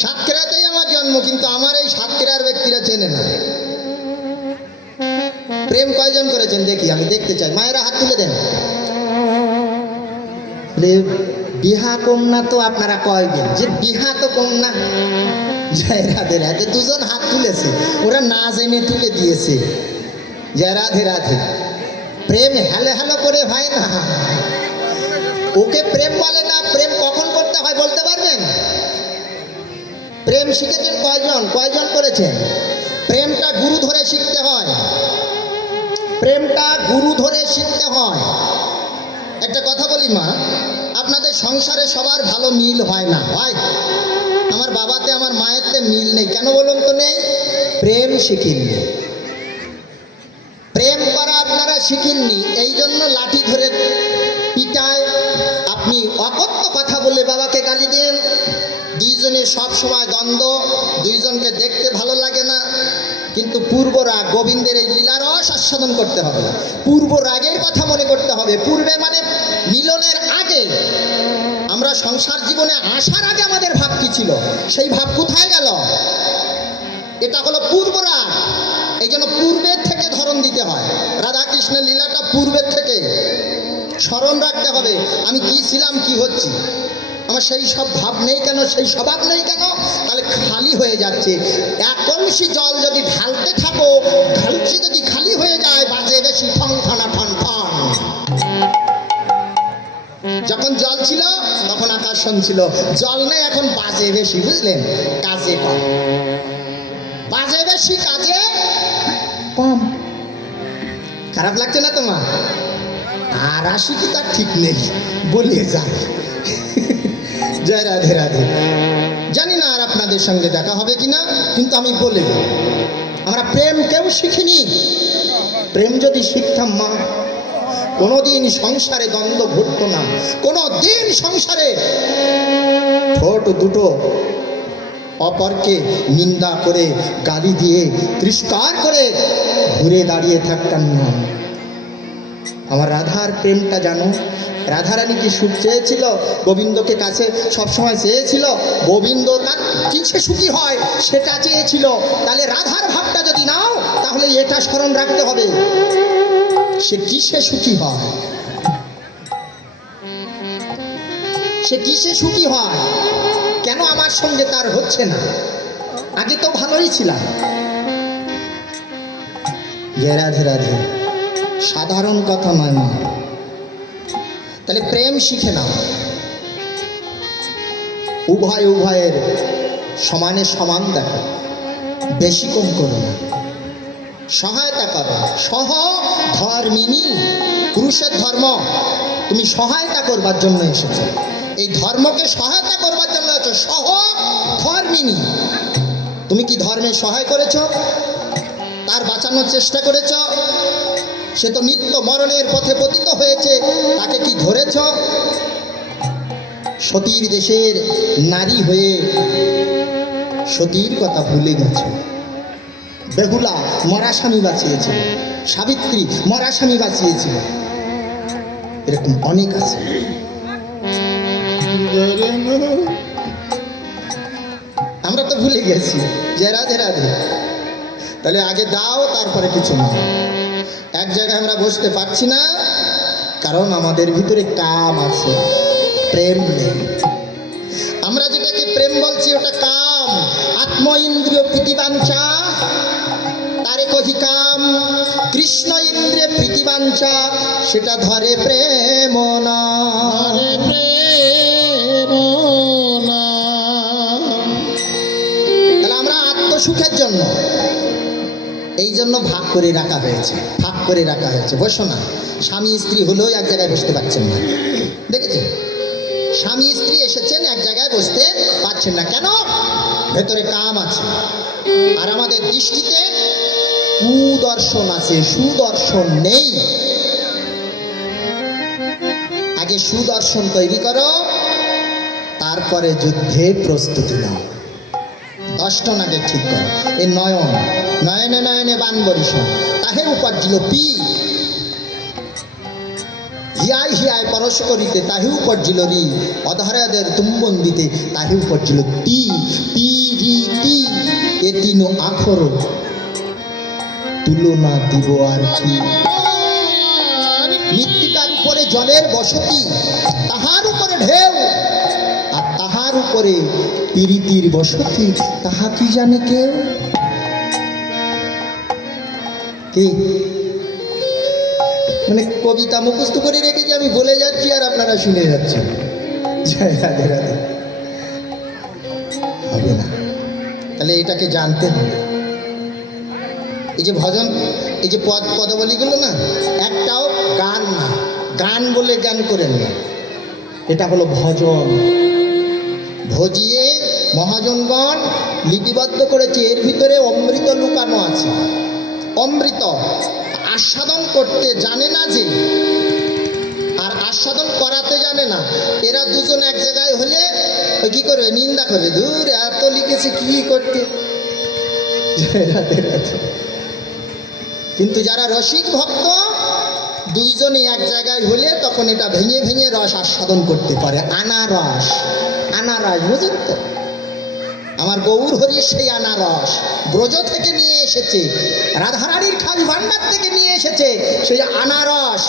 সাতক্ষীরাতেই আমার জন্ম, কিন্তু আমার এই সাতক্ষীরার ব্যক্তিরা চেনে না। প্রেম কয়জন করেছেন দেখি, আমি দেখতে চাই। মায়েরা হাত তুলে দেন। বিহা কম না তো আপনারা কয়দিন যে বিহা তো কম না। জয় রাধে রাধে। দুজন হাত তুলেছে, ওরা না জেনে তুলে দিয়েছে। জয় রাধে রাধে। প্রেম হ্যালো হ্যালো করে হয় না, ওকে প্রেম বলে না। প্রেম কখন করতে হয় বলতে পারবেন? প্রেম শিখেছেন কয়জন, কয়জন করেছেন? প্রেমটা গুরু ধরে শিখতে হয়, প্রেমটা গুরু ধরে শিখতে হয়। একটা কথা বলি মা, আপনাদের সংসারে সবার ভালো মিল হয় না, হয়? আমার বাবাতে আমার মায়েরতে মিল নেই, কেন বলুন তো নেই? প্রেম শিখিনি, প্রেম করা আপনারা শিখেননি। এই জন্য লাঠি ধরে পিটায়। আপনি অকথ্য কথা বলে বাবাকে গালি দেন। দুইজনের সব সময় দ্বন্দ্ব, দুইজনকে দেখতে ভালো লাগে না। কিন্তু পূর্ব রাগ, গোবিন্দের এই লীলার আস্বাদন করতে হবে। পূর্ব রাগের কথা মনে করতে হবে। পূর্বে মানে মিলনের আগে, আমরা সংসার জীবনে আসার আগে আমাদের ভাব কি ছিল, সেই ভাব কোথায় গেল? এটা হলো পূর্ব রাগ। এই জন্য পূর্বের থেকে ধরন দিতে হয়। রাধা কৃষ্ণের লীলাটা পূর্বের থেকে স্মরণ রাখতে হবে। আমি কি ছিলাম, কি হচ্ছি, আমার সেই সব ভাব নেই কেন, সেই স্বভাব নেই কেন? তাহলে খালি হয়ে যাচ্ছে। এক কলসি জল যদি ঢালতে থাকো, ঢালছি যদি খালি হয়ে যায়, বাজে বেশি ঠন ঠনা ঠন ঠন। যখন জল ছিল তখন আকর্ষণ ছিল, জল নেই এখন বাজে বেশি, বুঝলেন? কাজে কম, বাজে বেশি কাজে কম। খারাপ লাগছে না তোমার? আর আসি কি তার ঠিক নেই, বলে যায়। জয় রাধে রাধে। জানি না আর আপনাদের সঙ্গে দেখা হবে কিনা, কিন্তু আমি বলে দেব, আমরা প্রেম কেউ শিখিনি। প্রেম যদি শিখতাম মা, কোনোদিন সংসারে দ্বন্দ্ব ঘটতো না। কোনোদিন সংসারে ঠোঁট দুটো অপরকে নিন্দা করে, গালি দিয়ে, তিরস্কার করে ঘুরে দাঁড়িয়ে থাকতাম না। আমার রাধার প্রেমটা জানো, রাধারানী কি সুখ চেয়েছিল? গোবিন্দকে কাছে সবসময় চেয়েছিল। গোবিন্দ তার কিসে সুখী হয় সেটা চেয়েছিল। তাহলে রাধার ভাবটা যদি নাও, তাহলে এটা স্মরণ রাখতে হবে, সে কিসে সুখী হয়, সে কিসে সুখী হয়। কেন আমার সঙ্গে তার হচ্ছে না? আগে তো ভালোই ছিলাম। জয় রাধে রাধে। সাধারণ কথা নয় মা। তাহলে প্রেম শিখে নাও। উভয়ের সমানে সমান দেখো, বেশি কম করো না, সহায়তা করো। সহ ধর্মিনী, পুরুষের ধর্ম তুমি সহায়তা করবার জন্য এসেছো। এই ধর্মকে সহায়তা করবার জন্য এসেছো। সহ ধর্মিনী, তুমি কি ধর্মে সহায় করেছ? তার বাঁচানোর চেষ্টা করেছ? সে তো নিত্য মরণের পথে পতিত হয়েছে, তাকে কি ধরেছ? সতীর দেশের নারী হয়ে সতীর কথা ভুলে গেছে। বেহুলা মরা স্বামী বাঁচিয়েছিল, সাবিত্রী মরা স্বামী বাঁচিয়েছিল, এরকম অনেক আছে। আমরা তো ভুলে গেছি যে রাধে রাধে। তাহলে আগে দাও, তারপরে কিছু না। এক জায়গায় আমরা বসতে পারছি না, কারণ আমাদের ভিতরে কাম আছে, প্রেম নেই। আমরা যেটাকে প্রেম বলছি ওটা কাম। আত্ম ইন্দ্রিয় প্রীতিবাঞ্ছা তারে কহি কাম, কৃষ্ণ ইন্দ্রিয় প্রীতিবাঞ্ছা সেটা ধরে প্রেম না। আরে প্রেম না। তাহলে আমরা আত্মসুখের জন্য এই জন্য ভাগ করে রাখা হয়েছে, ভাগ করে রাখা হয়েছে। বসো না, স্বামী স্ত্রী হলেও এক জায়গায় বসতে পারছেন না, দেখেছেন? স্বামী স্ত্রী এসেছেন, এক জায়গায় বসতে পারছেন না, কেন? ভেতরে কাম আছে। আর আমাদের দৃষ্টিতে কুদর্শন আছে, সুদর্শন নেই। আগে সুদর্শন তৈরি করো, তারপরে যুদ্ধে প্রস্তুতি নাও। 10 টন আগে ঠিক করো। এই নয়ন, নয়নে নয়নে বান বরিশন, তাহে উপার্জিল পি। হিয়ায় হিয়ায় পরশ করিতে তাহে উপার্জিল রি, অধরাদের তুম্বন দিতে তাহে উপার্জিল টি। পি রি টি, এ তিন আখর তুলনা দিব আর কি। মৃত্তিকার উপরে জলের বসতি, তাহার উপরে ঢেউ, আর তাহার উপরে প্রীতির বসতি, তাহা কি জানে কেউ? কি মানে কবিতা মুখস্থ করে রেখেছি, আমি বলে যাচ্ছি আর আপনারা শুনে যাচ্ছেন। জয় রাধে রাধে। হবে না, তাহলে এটাকে জানতে হবে। এই যে ভজন, এই যে পদবলিগুলো না, একটাও গান না। গান বলে জ্ঞান করেন না, এটা হলো ভজন। ভজিয়ে মহাজনগণ লিপিবদ্ধ করেছে, এর ভিতরে অমৃত লুকানো আছে। অমৃত আস্বাদন করতে জানে না যে, আর আস্বাদন করাতে জানে না। এরা দুজন এক জায়গায় হলে ওই কি করবে? নিন্দা করবে, দূর এত লিখেছে কি করতে। কিন্তু যারা রসিক ভক্ত, দুইজনে এক জায়গায় হলে তখন এটা ভেঙে ভেঙে রস আস্বাদন করতে পারে। আনারস, আনারস বুঝেন তো? আমার গৌর হরি সেই আনারস ব্রজ থেকে নিয়ে এসেছে, রাধারানীর খাবি ভান্ডার থেকে নিয়ে এসেছে সেই আনারস।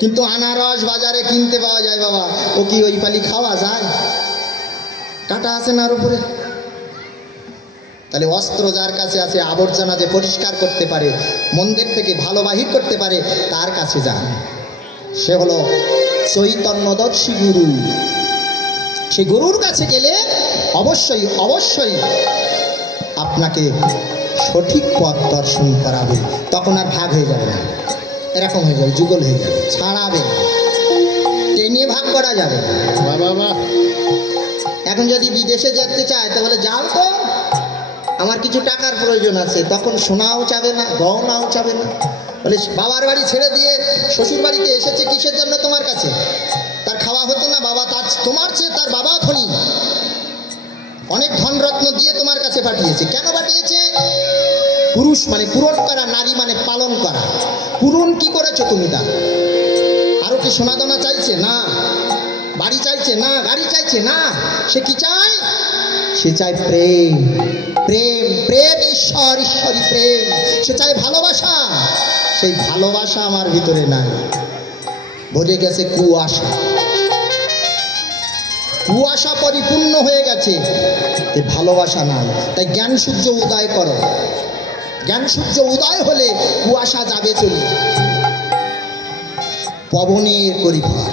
কিন্তু আনারস বাজারে কিনতে পাওয়া যায় বাবা, ও কি ওই পালি খাওয়া যায়? কাটা আছে না আর উপরে। তাহলে অস্ত্র যার কাছে আছে, আবর্জনা যে পরিষ্কার করতে পারে, মন্দির থেকে ভালো বাহির করতে পারে, তার কাছে যান। সে হলো চৈতন্যদর্শী গুরু। সেই গুরুর কাছে গেলে অবশ্যই অবশ্যই আপনাকে সঠিক পথ দর্শন করাবে। তখন আর ভাগ হয়ে যাবে না, এরকম হয়ে যাবে, যুগল হয়ে যাবে, ছাড়াবে না, টেনে ভাগ করা যাবে না। বাবা, এখন যদি বিদেশে যেতে চায় তাহলে যাও তো, আমার কিছু টাকার প্রয়োজন আছে, তখন সোনাও চাবে না, গহনাও চাবে না। বলে বাবার বাড়ি ছেড়ে দিয়ে শ্বশুর বাড়িতে এসেছে কিসের জন্য? তোমার কাছে তার খাওয়া হতো না? বাবা তার, তোমার চেয়ে তার বাবা ধনী, অনেক ধনরত্ন দিয়ে তোমার কাছে পাঠিয়েছে। কেন পাঠিয়েছে? পুরুষ মানে পূরণ করা, নারী মানে পালন করা। পূরণ কি করেছো তুমি তার? আরো কি সোনাদানা চাইছে? না। বাড়ি চাইছে? না। গাড়ি চাইছে? না। সে কি চায়? সে চায় প্রেম। প্রেম, প্রেম ঈশ্বর, ঈশ্বরী প্রেম। সে চায় ভালোবাসা। সেই ভালোবাসা আমার ভিতরে নাই, ভরে গেছে কুয়াশা। কুয়াশা পরিপূর্ণ হয়ে গেছে, এই ভালোবাসা নাই। তাই জ্ঞান সূর্য উদয় করো। জ্ঞান সূর্য উদয় হলে কুয়াশা যাবে চলে। পবনের পরিভর,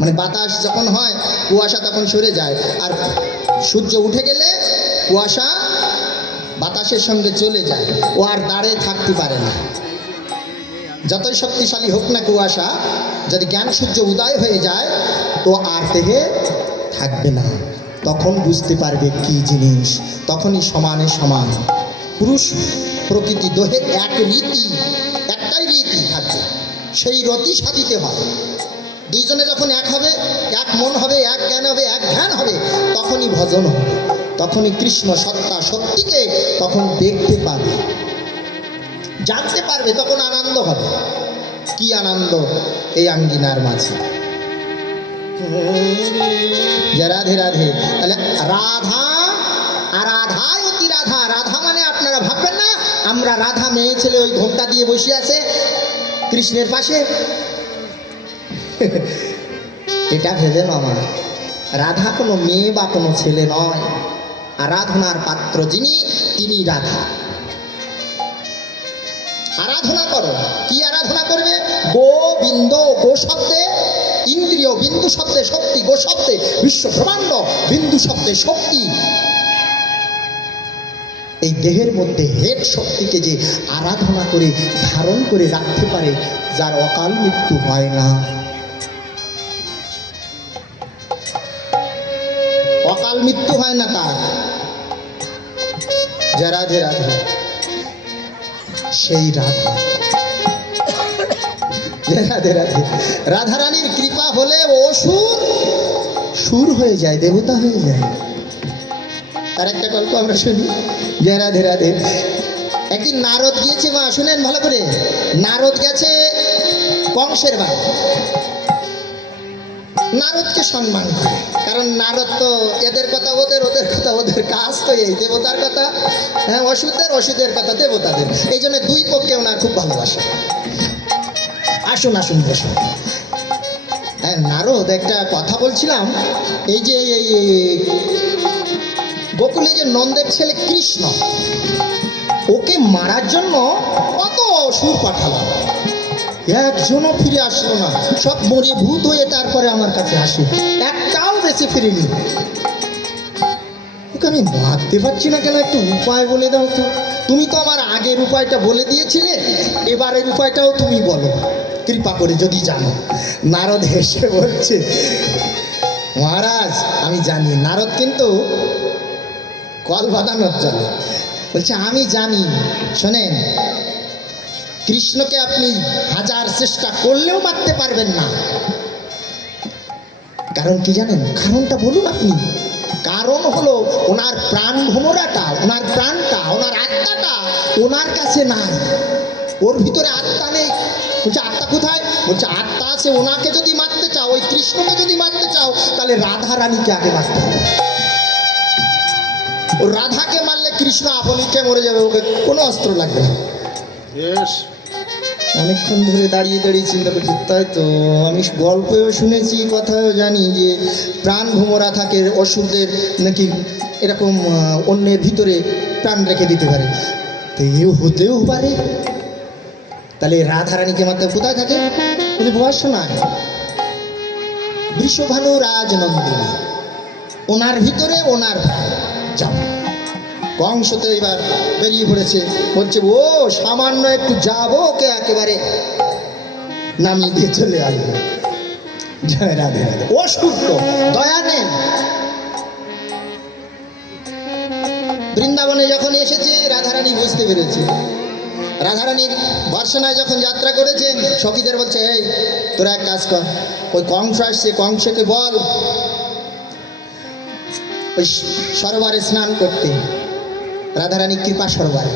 মানে বাতাস যখন হয় কুয়াশা তখন সরে যায়, আর সূর্য উঠে গেলে কুয়াশা বাতাসের সঙ্গে চলে যায়, ও আর দাঁড়িয়ে থাকতে পারে না। যতই শক্তিশালী হোক না কুয়াশা, যদি জ্ঞান সূর্য উদয় হয়ে যায় তো আর থেকে থাকবে না। তখন বুঝতে পারবে কি জিনিস, তখনই সমানে সমান। পুরুষ প্রকৃতি দোহে এক রীতি, একটাই রীতি থাকে, সেই রতি সাধিতে হয়। দুইজনে যখন এক হবে, এক মন হবে, এক জ্ঞান হবে, এক ধ্যান হবে, তখনই ভজন হবে, তখনই কৃষ্ণ সত্তা সত্যিকে তখন দেখতে পাবে, জানতে পারবে, তখন আনন্দ হবে। কি আনন্দ এই আঙ্গিনার মাঝে। যে রাধে রাধে, তাহলে রাধা আর রাধাই অতি রাধা। রাধা মানে আপনারা ভাববেন না আমরা রাধা মেয়ে ছেলে ওই ঘোমটা দিয়ে বসে আছে কৃষ্ণের পাশে, এটা ভেবে মামা, রাধা কোনো মেয়ে বা কোনো ছেলে নয়, আরাধনার পাত্র যিনি তিনি রাধা। আরাধনা করো, কি আরাধনা করবে? গোবিন্দ, গো শব্দে ইন্দ্রিয়, বিন্দু শব্দে শক্তি, গো শব্দে বিশ্ব ব্রহ্মাণ্ড, বিন্দু শব্দে শক্তি। এই দেহের মধ্যে হেড শক্তিকে যে আরাধনা করে ধারণ করে রাখতে পারে, যার অকাল মৃত্যু হয় না। অকাল মৃত্যু হয় না তার। যে রাধে রাধে, সেই রাধা। রাধে রাধে, রাধারানীর কৃপা হলে অসুর সুর হয়ে যায়, দেবতা হয়ে যায়। তার একটা গল্প আমরা শুনি। যে রাধে রাধে, একদিন নারদ গিয়েছে, মা শুনেন ভালো করে, নারদ গেছে কংসের বাড়ি। নারদকে সম্মান করে, কারণ নারদ তো এদের কথা ওদের, ওদের কথা ওদের, কাজ তো এই দেবতার কথা, হ্যাঁ, ওষুধের, ওষুধের কথা দেবতাদের। এই জন্য দুই পক্ষে ওনার খুব ভালোবাসে। আসুন আসুন বসুন। হ্যাঁ, নারদ একটা কথা বলছিলাম, এই যে গোকুলে যে নন্দের ছেলে কৃষ্ণ, ওকে মারার জন্য কত অসুর পাঠালাম, একজনও ফিরে আসলো না, সব মরে ভূত হয়ে তারপরে আমার কাছে আসে, একটাও বেঁচে ফিরেনি। ওকে আমি মারতে পারছি না কেন, একটু উপায় বলে দাও তো। তুমি তো আমার আগের উপায়টা বলে দিয়েছিলে, এবারের উপায়টাও তুমি বলো কৃপা করে যদি জানো। নারদ হেসে বলছে, মহারাজ আমি জানি। নারদ কিন্তু কল বাঁধানোর জন্য বলছে, আমি জানি। শোনেন, কৃষ্ণকে আপনি হাজার চেষ্টা করলেও মারতে পারবেন না। কারণ কি জানেন? কারণটা বলুন আপনি। কারণ হলো ওনার প্রাণ ভোমরাটা, ওনার প্রাণটা, ওনার আত্মাটা ওনার কাছে নাই। ওর ভিতরে আত্মা নেই। বলছে আত্মা কোথায়? বলছে আত্মা আছে। ওনাকে যদি মারতে চাও, ওই কৃষ্ণকে যদি মারতে চাও, তাহলে রাধা রানীকে আগে মারতে হবে। ও রাধাকে মারলে কৃষ্ণ আপনিকে মরে যাবে, ওকে কোনো অস্ত্র লাগবে না। অনেকক্ষণ ধরে দাঁড়িয়ে দাঁড়িয়ে চিন্তা করছি, তাই তো আমি গল্পেও শুনেছি, কথাও জানি যে প্রাণ ভোমরা থাকে অসুরদের, নাকি এরকম অন্যের ভিতরে প্রাণ রেখে দিতে পারে। তো এও হতেও পারে। তাহলে রাধারানীকে মারতে কোথায় থাকে? বয়স নয়, বৃষভানু রাজনন্দিনী, ওনার ভিতরে ওনার যাও। কংস তো এবার বেরিয়ে পড়েছে, বলছে ও সামান্য একটু যাবো, ওকে একেবারে নামিয়ে দিয়ে চলে আসবে। জয় রাধে রাধে। অসুর তো দয়া নেই। বৃন্দাবনে যখন এসেছে, রাধারানী বুঝতে পেরেছে। রাধারানীর বর্ষণায় যখন যাত্রা করেছে, সখীদের বলছে, এই তোরা এক কাজ কর, ওই কংস আসছে, কংসকে বল ওই সরোবরে স্নান করতে। রাধারানী কৃপা সরোবরে,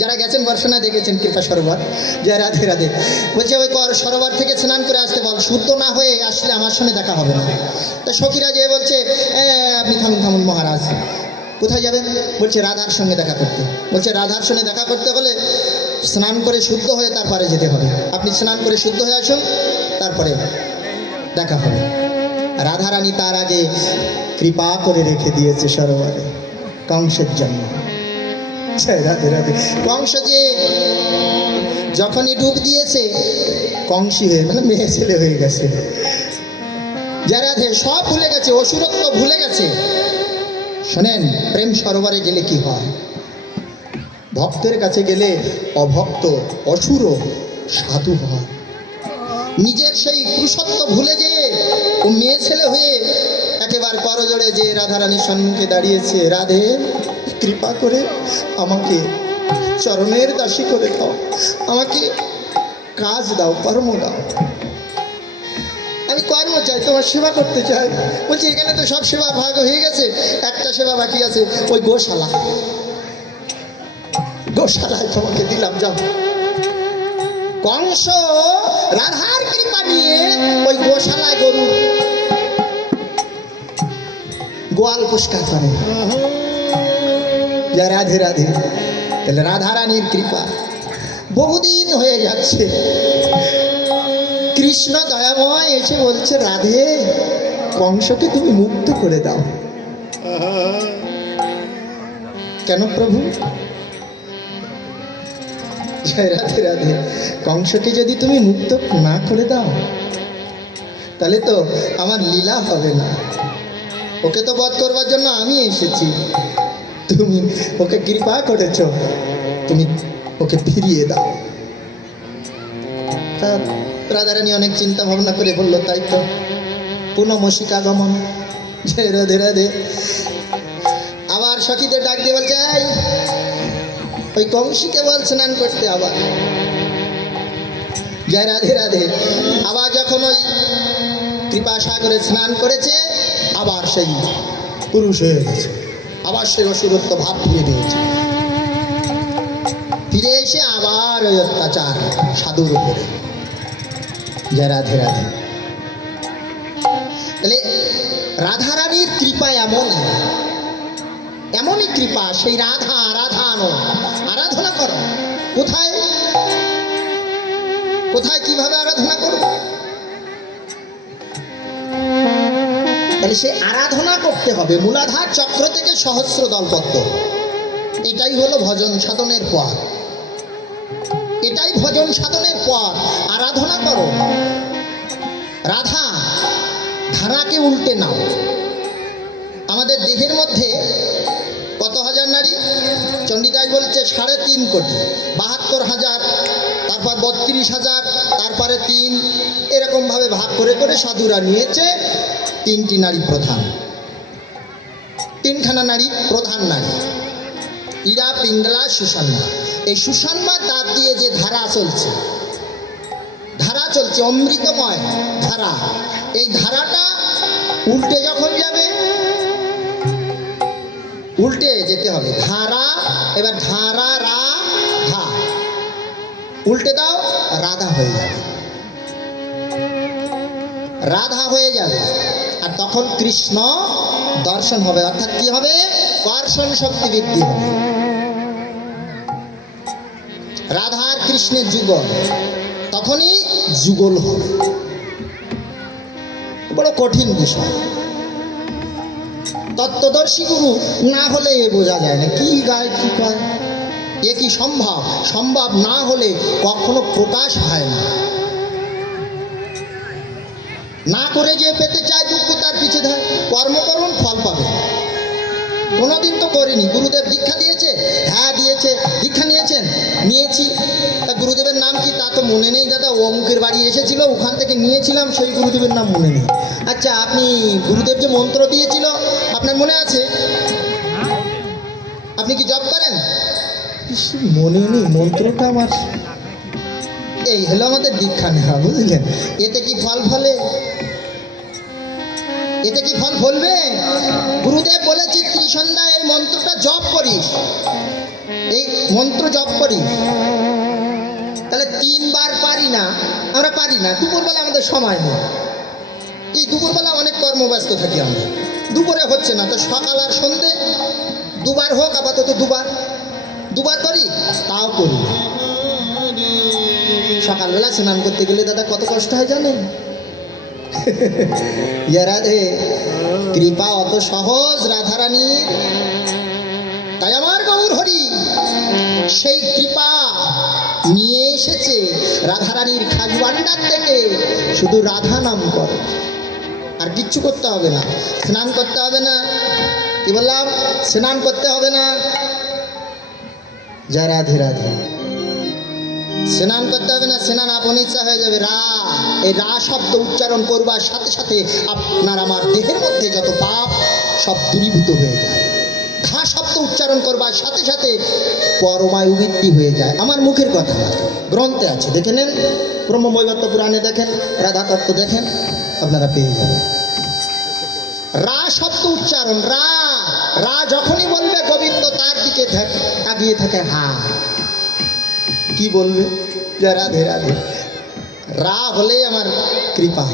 যারা গেছেন বর্ষণায় দেখেছেন কৃপা সরোবর। জয় রাধে রাধে। বলছে ওই সরোবর থেকে স্নান করে আসতে বল, শুদ্ধ না হয়ে আসলে আমার সঙ্গে দেখা হবে না। তা সখীরা যেয়ে বলছে, আপনি থামুন থামুন মহারাজ, কোথায় যাবেন? বলছে রাধার সঙ্গে দেখা করতে। বলছে রাধার সঙ্গে দেখা করতে হলে স্নান করে শুদ্ধ হয়ে তারপরে যেতে হবে। আপনি স্নান করে শুদ্ধ হয়ে আসুন, তারপরে দেখা হবে। রাধারানী তার আগে কৃপা করে রেখে দিয়েছে সরোবরে কংসের জন্য। রাধে রাধে। কংস যে যখনই ডুব দিয়েছে, কংসী হয়ে মানে মেয়ে ছেলে হয়ে গেছে। যারা সব ভুলে গেছে, অসুরত্ব ভুলে গেছে। শোনেন, প্রেম সরোবরে গেলে কি হয়? ভক্তের কাছে গেলে অভক্ত অসুর সাধু হয়। নিজের সেই পুরুষত্ব ভুলে যেয়ে ও মেয়ে ছেলে হয়ে একেবারে করজোড়ে যে রাধারানীর সম্মুখে দাঁড়িয়েছে, রাধে কৃপা করে আমাকে চরণের দাসী করে দাও, আমাকে কাজ দাও, কর্ম দাও। আমি কর্ম চাই, তোমার সেবা করতে চাই। বলছি এখানে তো সব সেবা ভাগ হয়ে গেছে, একটা সেবা বাকি আছে, ওই গোশালা, গোশালায় তোমাকে দিলাম, যাও। কংস রাধার কৃপা নিয়ে ওই গোশালায় গরু গোয়াল পরিষ্কার করে। জয় রাধে রাধে। তাহলে রাধারানীর কৃপা বহুদিন হয়ে যাচ্ছে, কৃষ্ণ দয়াময় এসে বলছে, রাধে কংসকে তুমি মুক্ত করে দাও। কেন প্রভু? জয় রাধে রাধে। কংসকে যদি তুমি মুক্ত না করে দাও তাহলে তো আমার লীলা হবে না। ওকে তো বধ করবার জন্য আমি এসেছি, তুমি ওকে কৃপা করেছ, তুমি ওকে ফিরিয়ে দাও। তা রাধারানী অনেক চিন্তা ভাবনা করে বললো, তাই তো, পুনমসিকাগমন। জয় রাধে রাধে। আবার সখীদের ডাক দিয়ে বলছে, এই ওই কংসীকে বল স্নান করতে। আবার জয় রাধে রাধে। আবার যখন ওই কৃপা সাগরে স্নান করেছে, আবার সেই পুরুষ হয়ে গেছে, আবার সেই অসুরত্ব ভাব ফিরে পেয়েছে। ফিরে এসে আবার ওই অত্যাচার সাধুর উপরে। জয় রাধে রাধে। তাহলে রাধারানীর কৃপা এমনই কৃপা, সেই রাধা আরাধানো, আরাধনা করো। কোথায় কোথায় কিভাবে আরাধনা করবো? তাহলে সে আরাধনা করতে হবে মূলাধার চক্র থেকে সহস্র দলপদ্ম। এটাই হলো ভজন সাধনের পথ, এটাই ভজন সাধনের পথ। আরাধনা করো। রাধা ধারাকে উল্টে নাও। আমাদের দেহের মধ্যে কত হাজার নারী? চণ্ডীদাস বলছে 3.5 কোটি, 72,000, তারপর 32,000, তারপরে 3, এরকমভাবে ভাগ করে করে সাধুরা নিয়েছে। 3টি নারী প্রধান, 3খানা নারী প্রধান নারী, ইরা, পিঙ্গলা, সুষান্মা। এই সুষান্মার দাঁত দিয়ে যে ধারা চলছে, অমৃতময় ধারা, এই ধারাটা উল্টে যখন যাবে, উল্টে যেতে হবে। ধারা, এবার ধারা রা ধা, উল্টে দাও, রাধা হয়ে যাবে, রাধা হয়ে যাবে। আর তখন কৃষ্ণ দর্শন হবে, অর্থাৎ কি হবে? কর্ষণ শক্তি বৃদ্ধি হবে। রাধার কৃষ্ণের যুগল, তখনই যুগল হবে। বড় কঠিন বিষয়। তত্ত্বদর্শী গুরু না হলে এ বোঝা যায় না, কি গায় কি কয়, এ কি সম্ভব? সম্ভব না হলে কখনো প্রকাশ হয় না। না করে যে পেতে চায় দুঃখ তার পিছে ধায়। কর্ম করুন, ফল পাবে। কোনোদিন তো করিনি। গুরুদেব দীক্ষা দিয়েছে? হ্যাঁ দিয়েছে। দীক্ষা নিয়েছেন? নিয়েছি। তা গুরুদেবের নাম কি? তা তো মনে নেই দাদা। অমুকের বাড়ি এসেছিল, ওখান থেকে নিয়েছিলাম, সেই গুরুদেবের নাম মনে নেই। আচ্ছা, আপনি গুরুদেব যে মন্ত্র দিয়েছিল আপনার মনে আছে? আপনি কি জপ করেন? মনে নেই মন্ত্রটা আমার। এই হলো আমাদের দীক্ষা নেওয়া, বুঝলেন? এতে কি ফল ফলে? এতে কি ফল ফলবে? গুরুদেব বলেছে ত্রিসন্ধ্যায় এই মন্ত্রটা জপ করিস, এই মন্ত্র জপ করিস। তাহলে 3 বার পারি না, আমরা পারি না। দুপুরবেলা আমাদের সময় নেই, এই দুপুরবেলা অনেক কর্মব্যস্ত থাকি আমরা, দুপুরে হচ্ছে না। তো সকাল আর সন্ধে 2 বার হোক, আপাতত 2 বার করি, তাও করি। সকালবেলা স্নান করতে গেলে দাদা কত কষ্ট হয় জানেন? রাধে কৃপা অত সহজ রাধারানীর। তাই আমার গৌর হরি সেই কৃপা নিয়ে এসেছে রাধারানীর খালি ভান্ডার থেকে। শুধু রাধা নাম করো, আর কিচ্ছু করতে হবে না। স্নান করতে হবে না, কি বললাম? স্নান করতে হবে না। জয় রাধে রাধে। স্নান করতে হবে না, স্নান আপন ইচ্ছা হয়ে যাবে। রা, এই রা শব্দ উচ্চারণ করবার সাথে সাথে আপনার আমার দেহের মধ্যে যত পাপ সব দূরীভূত হয়ে যায়। ধা শব্দ উচ্চারণ করবার সাথে সাথে পরমায়ু বৃদ্ধি হয়ে যায়। আমার মুখের কথা না, গ্রন্থে আছে, দেখে নেন। ব্রহ্মবৈবর্ত পুরাণে দেখেন, রাধা তত্ত্ব দেখেন, আপনারা পেয়ে যাবেন। রা শব্দ উচ্চারণ, রা রা যখনই বলবে গোবিন্দ তার দিকে তাকিয়ে থাকে হা। কি বলবে? যে রাধে রাধে। রা হলে আমার কৃপা।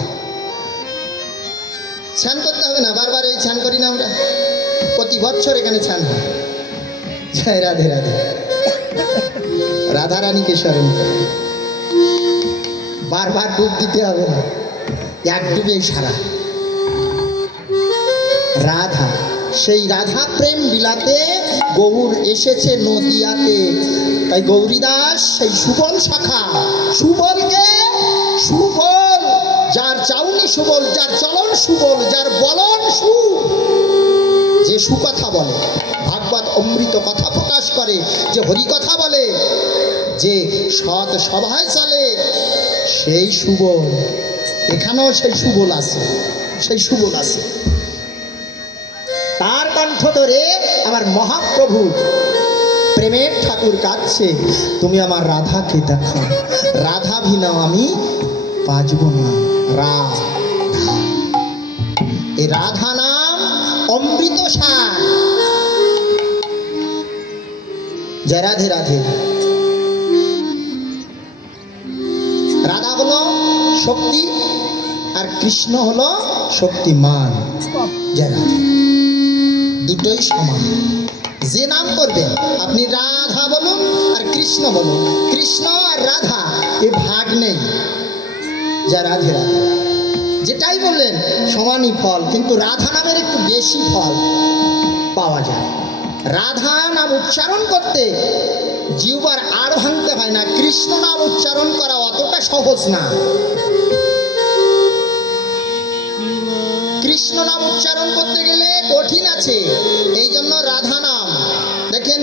স্নান করতে হবে না, বারবার এই স্নান করি না আমরা, প্রতি বছর এখানে স্নান হয়। জয় রাধে রাধে। রাধা রানীকে স্মরণ করে বারবার ডুব দিতে হবে না, এক ডুবেই সারা। রাধা, সেই রাধা প্রেম বিলাতে গৌর এসেছে নদিয়াতে। তাই গৌরীদাস সেই সুবল শাখা, সুবলকে সুবল, যার চাউনি সুবল, যার চলন সুবল, যার বলন সু, যে সুকথা বলে, ভাগবত অমৃত কথা প্রকাশ করে, যে হরি কথা বলে, যে সৎ সভায় চলে, সেই সুবল। এখানেও সেই সুবল আছে, সেই সুবল আছে। তার কণ্ঠ ধরে আমার মহাপ্রভু প্রেমের ঠাকুর কাঁদছে, তুমি আমার রাধাকে দেখাও, রাধা ভিনা আমি বাঁচব না। রাধা, এই রাধা নাম অমৃত সার। জয় রাধে রাধে। রাধা হলো শক্তি আর কৃষ্ণ হলো শক্তিমান। জয় রাধে। দুটোই সমান। যে নাম করবেন আপনি, রাধা বলুন আর কৃষ্ণ বলুন, কৃষ্ণ আর রাধা এ ভাগ নেই। যা রাধে রাধে, যেটাই বললেন সমানই ফল, কিন্তু রাধা নামের একটু বেশি ফল পাওয়া যায়। রাধা নাম উচ্চারণ করতে জিহ্বার আর ভাঙতে হয় না, কৃষ্ণ নাম উচ্চারণ করা অতটা সহজ না। কৃষ্ণ নাম উচ্চারণ করতে গেলে কঠিন আছে, এই জন্য রাধা নাম। দেখেন,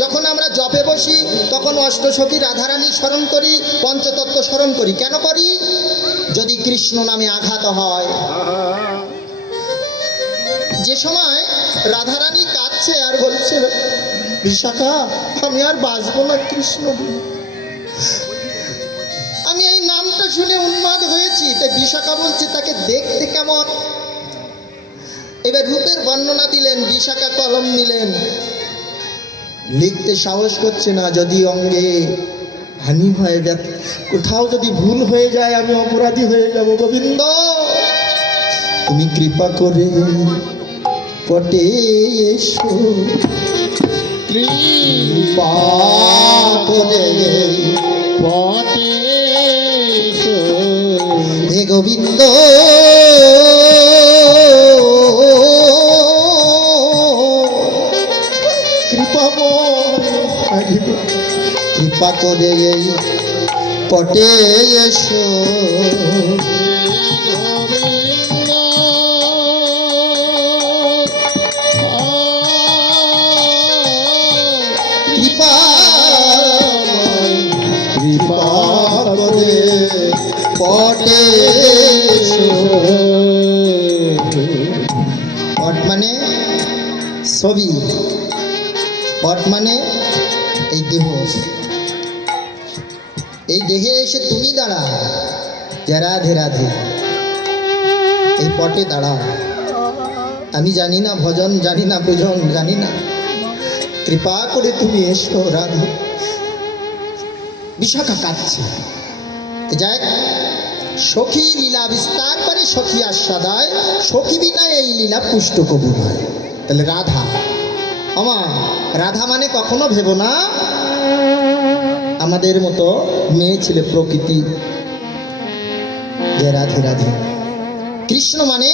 যখন আমরা জপে বসি তখন অষ্টসখী রাধারানী স্মরণ করি, পঞ্চতত্ত্ব স্মরণ করি। কেন করি? যদি কৃষ্ণ নামে আঘাত হয়। যে সময় রাধারানী কাঁদছে আর বলছে, বিশাখা আমি আর বাঁচবো না, কৃষ্ণ আমি এই নামটা শুনে উন্মাদ হয়েছি। তাই বিশাখা বলছে তাকে দেখতে কেমন। এবার রূপের বর্ণনা দিলেন, বিশাখা কলম নিলেন, লিখতে সাহস করছে না। যদি অঙ্গে হানি হয়, কোথাও যদি ভুল হয়ে যায়, আমি অপরাধী হয়ে যাব। গোবিন্দ তুমি কৃপা করে পটে এসো, কৃপা করে পটে এসো। হে গোবিন্দ কৃপা করে পটে এসো। কৃপা কৃপা করে পটে এসো। পট মানে ছবি, পট মানে এই দেহ। এই দেহে এসে তুমি দাঁড়াও। রাধে রাধে। এই পটে দাঁড়াও। আমি জানি না ভজন, জানি না পূজন, জানি না, কৃপা করে তুমি এসো রাধে। বিশাখা কাঁদছে। যাই, সখী লীলা বিস্তার করে সখী আস্বাদায়, সখী বিনা এই লীলা পুষ্ট কবু হয়। তাহলে রাধা আমার, রাধা মানে কখনো ভেবো না আমাদের মতো মেয়ে ছেলে প্রকৃতি। যে রাধে রাধে। কৃষ্ণ মানে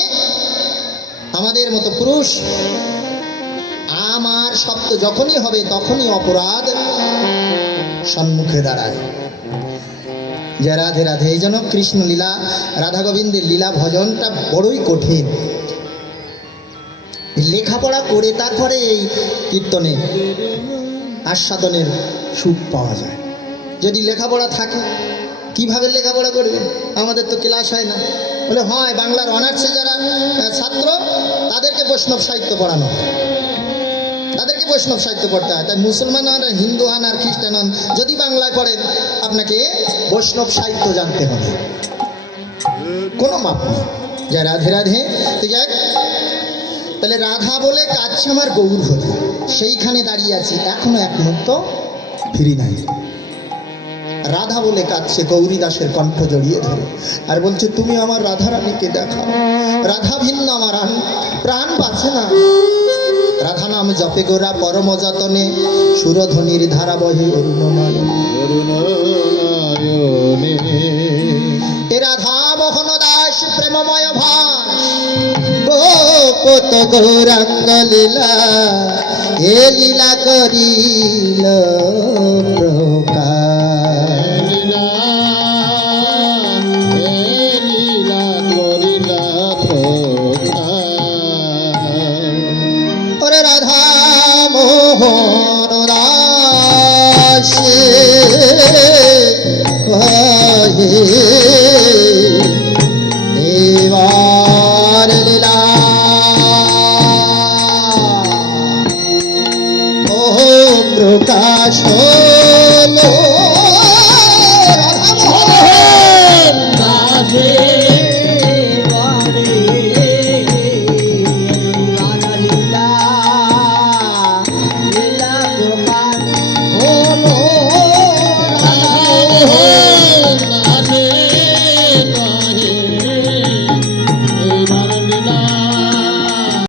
আমাদের মতো পুরুষ। আমার শব্দ যখনই হবে তখনই অপরাধ সম্মুখে দাঁড়ায়। যে রাধে রাধে। এই জন্য কৃষ্ণ লীলা, রাধা গোবিন্দের লীলা ভজনটা বড়ই কঠিন। লেখাপড়া করে তারপরে এই কীর্তনে আস্বাদনের সুখ পাওয়া যায়। যদি লেখাপড়া থাকে, কিভাবে লেখাপড়া করবে? আমাদের তো ক্লাস হয় না। বলে হয়, বাংলার অনার্সে যারা ছাত্র তাদেরকে বৈষ্ণব সাহিত্য পড়ানো হয়, তাদেরকে বৈষ্ণব সাহিত্য পড়তে হয়। তাই মুসলমান হন, হিন্দু হন আর খ্রিস্টান হন, যদি বাংলায় পড়েন আপনাকে বৈষ্ণব সাহিত্য জানতে হবে, কোনো মাপ নেই। যা রাধে রাধে। তো যাক, তাহলে রাধা বলে কাঁদছে আমার গৌর হরি, সেইখানে দাঁড়িয়ে আছি, এখনো এক মুহূর্ত ফিরি নাই। রাধা বলে কাঁদছে গৌরী দাসের কণ্ঠ জড়িয়ে ধরে, আর বলছে তুমি আমার রাধা রানীকে দেখাও, রাধা ভিন্ন আমার প্রাণ বাঁচে না। রাধা নাম জপে গোরা পরম যতনে, সুরধ্বনির ধারা বহে অরুণনয়ন। এ রাধা মোহন দাস প্রেমময় ভাস, গোপত গৌরাঙ্গ লীলা, এ লীলা করিল প্রকাশ।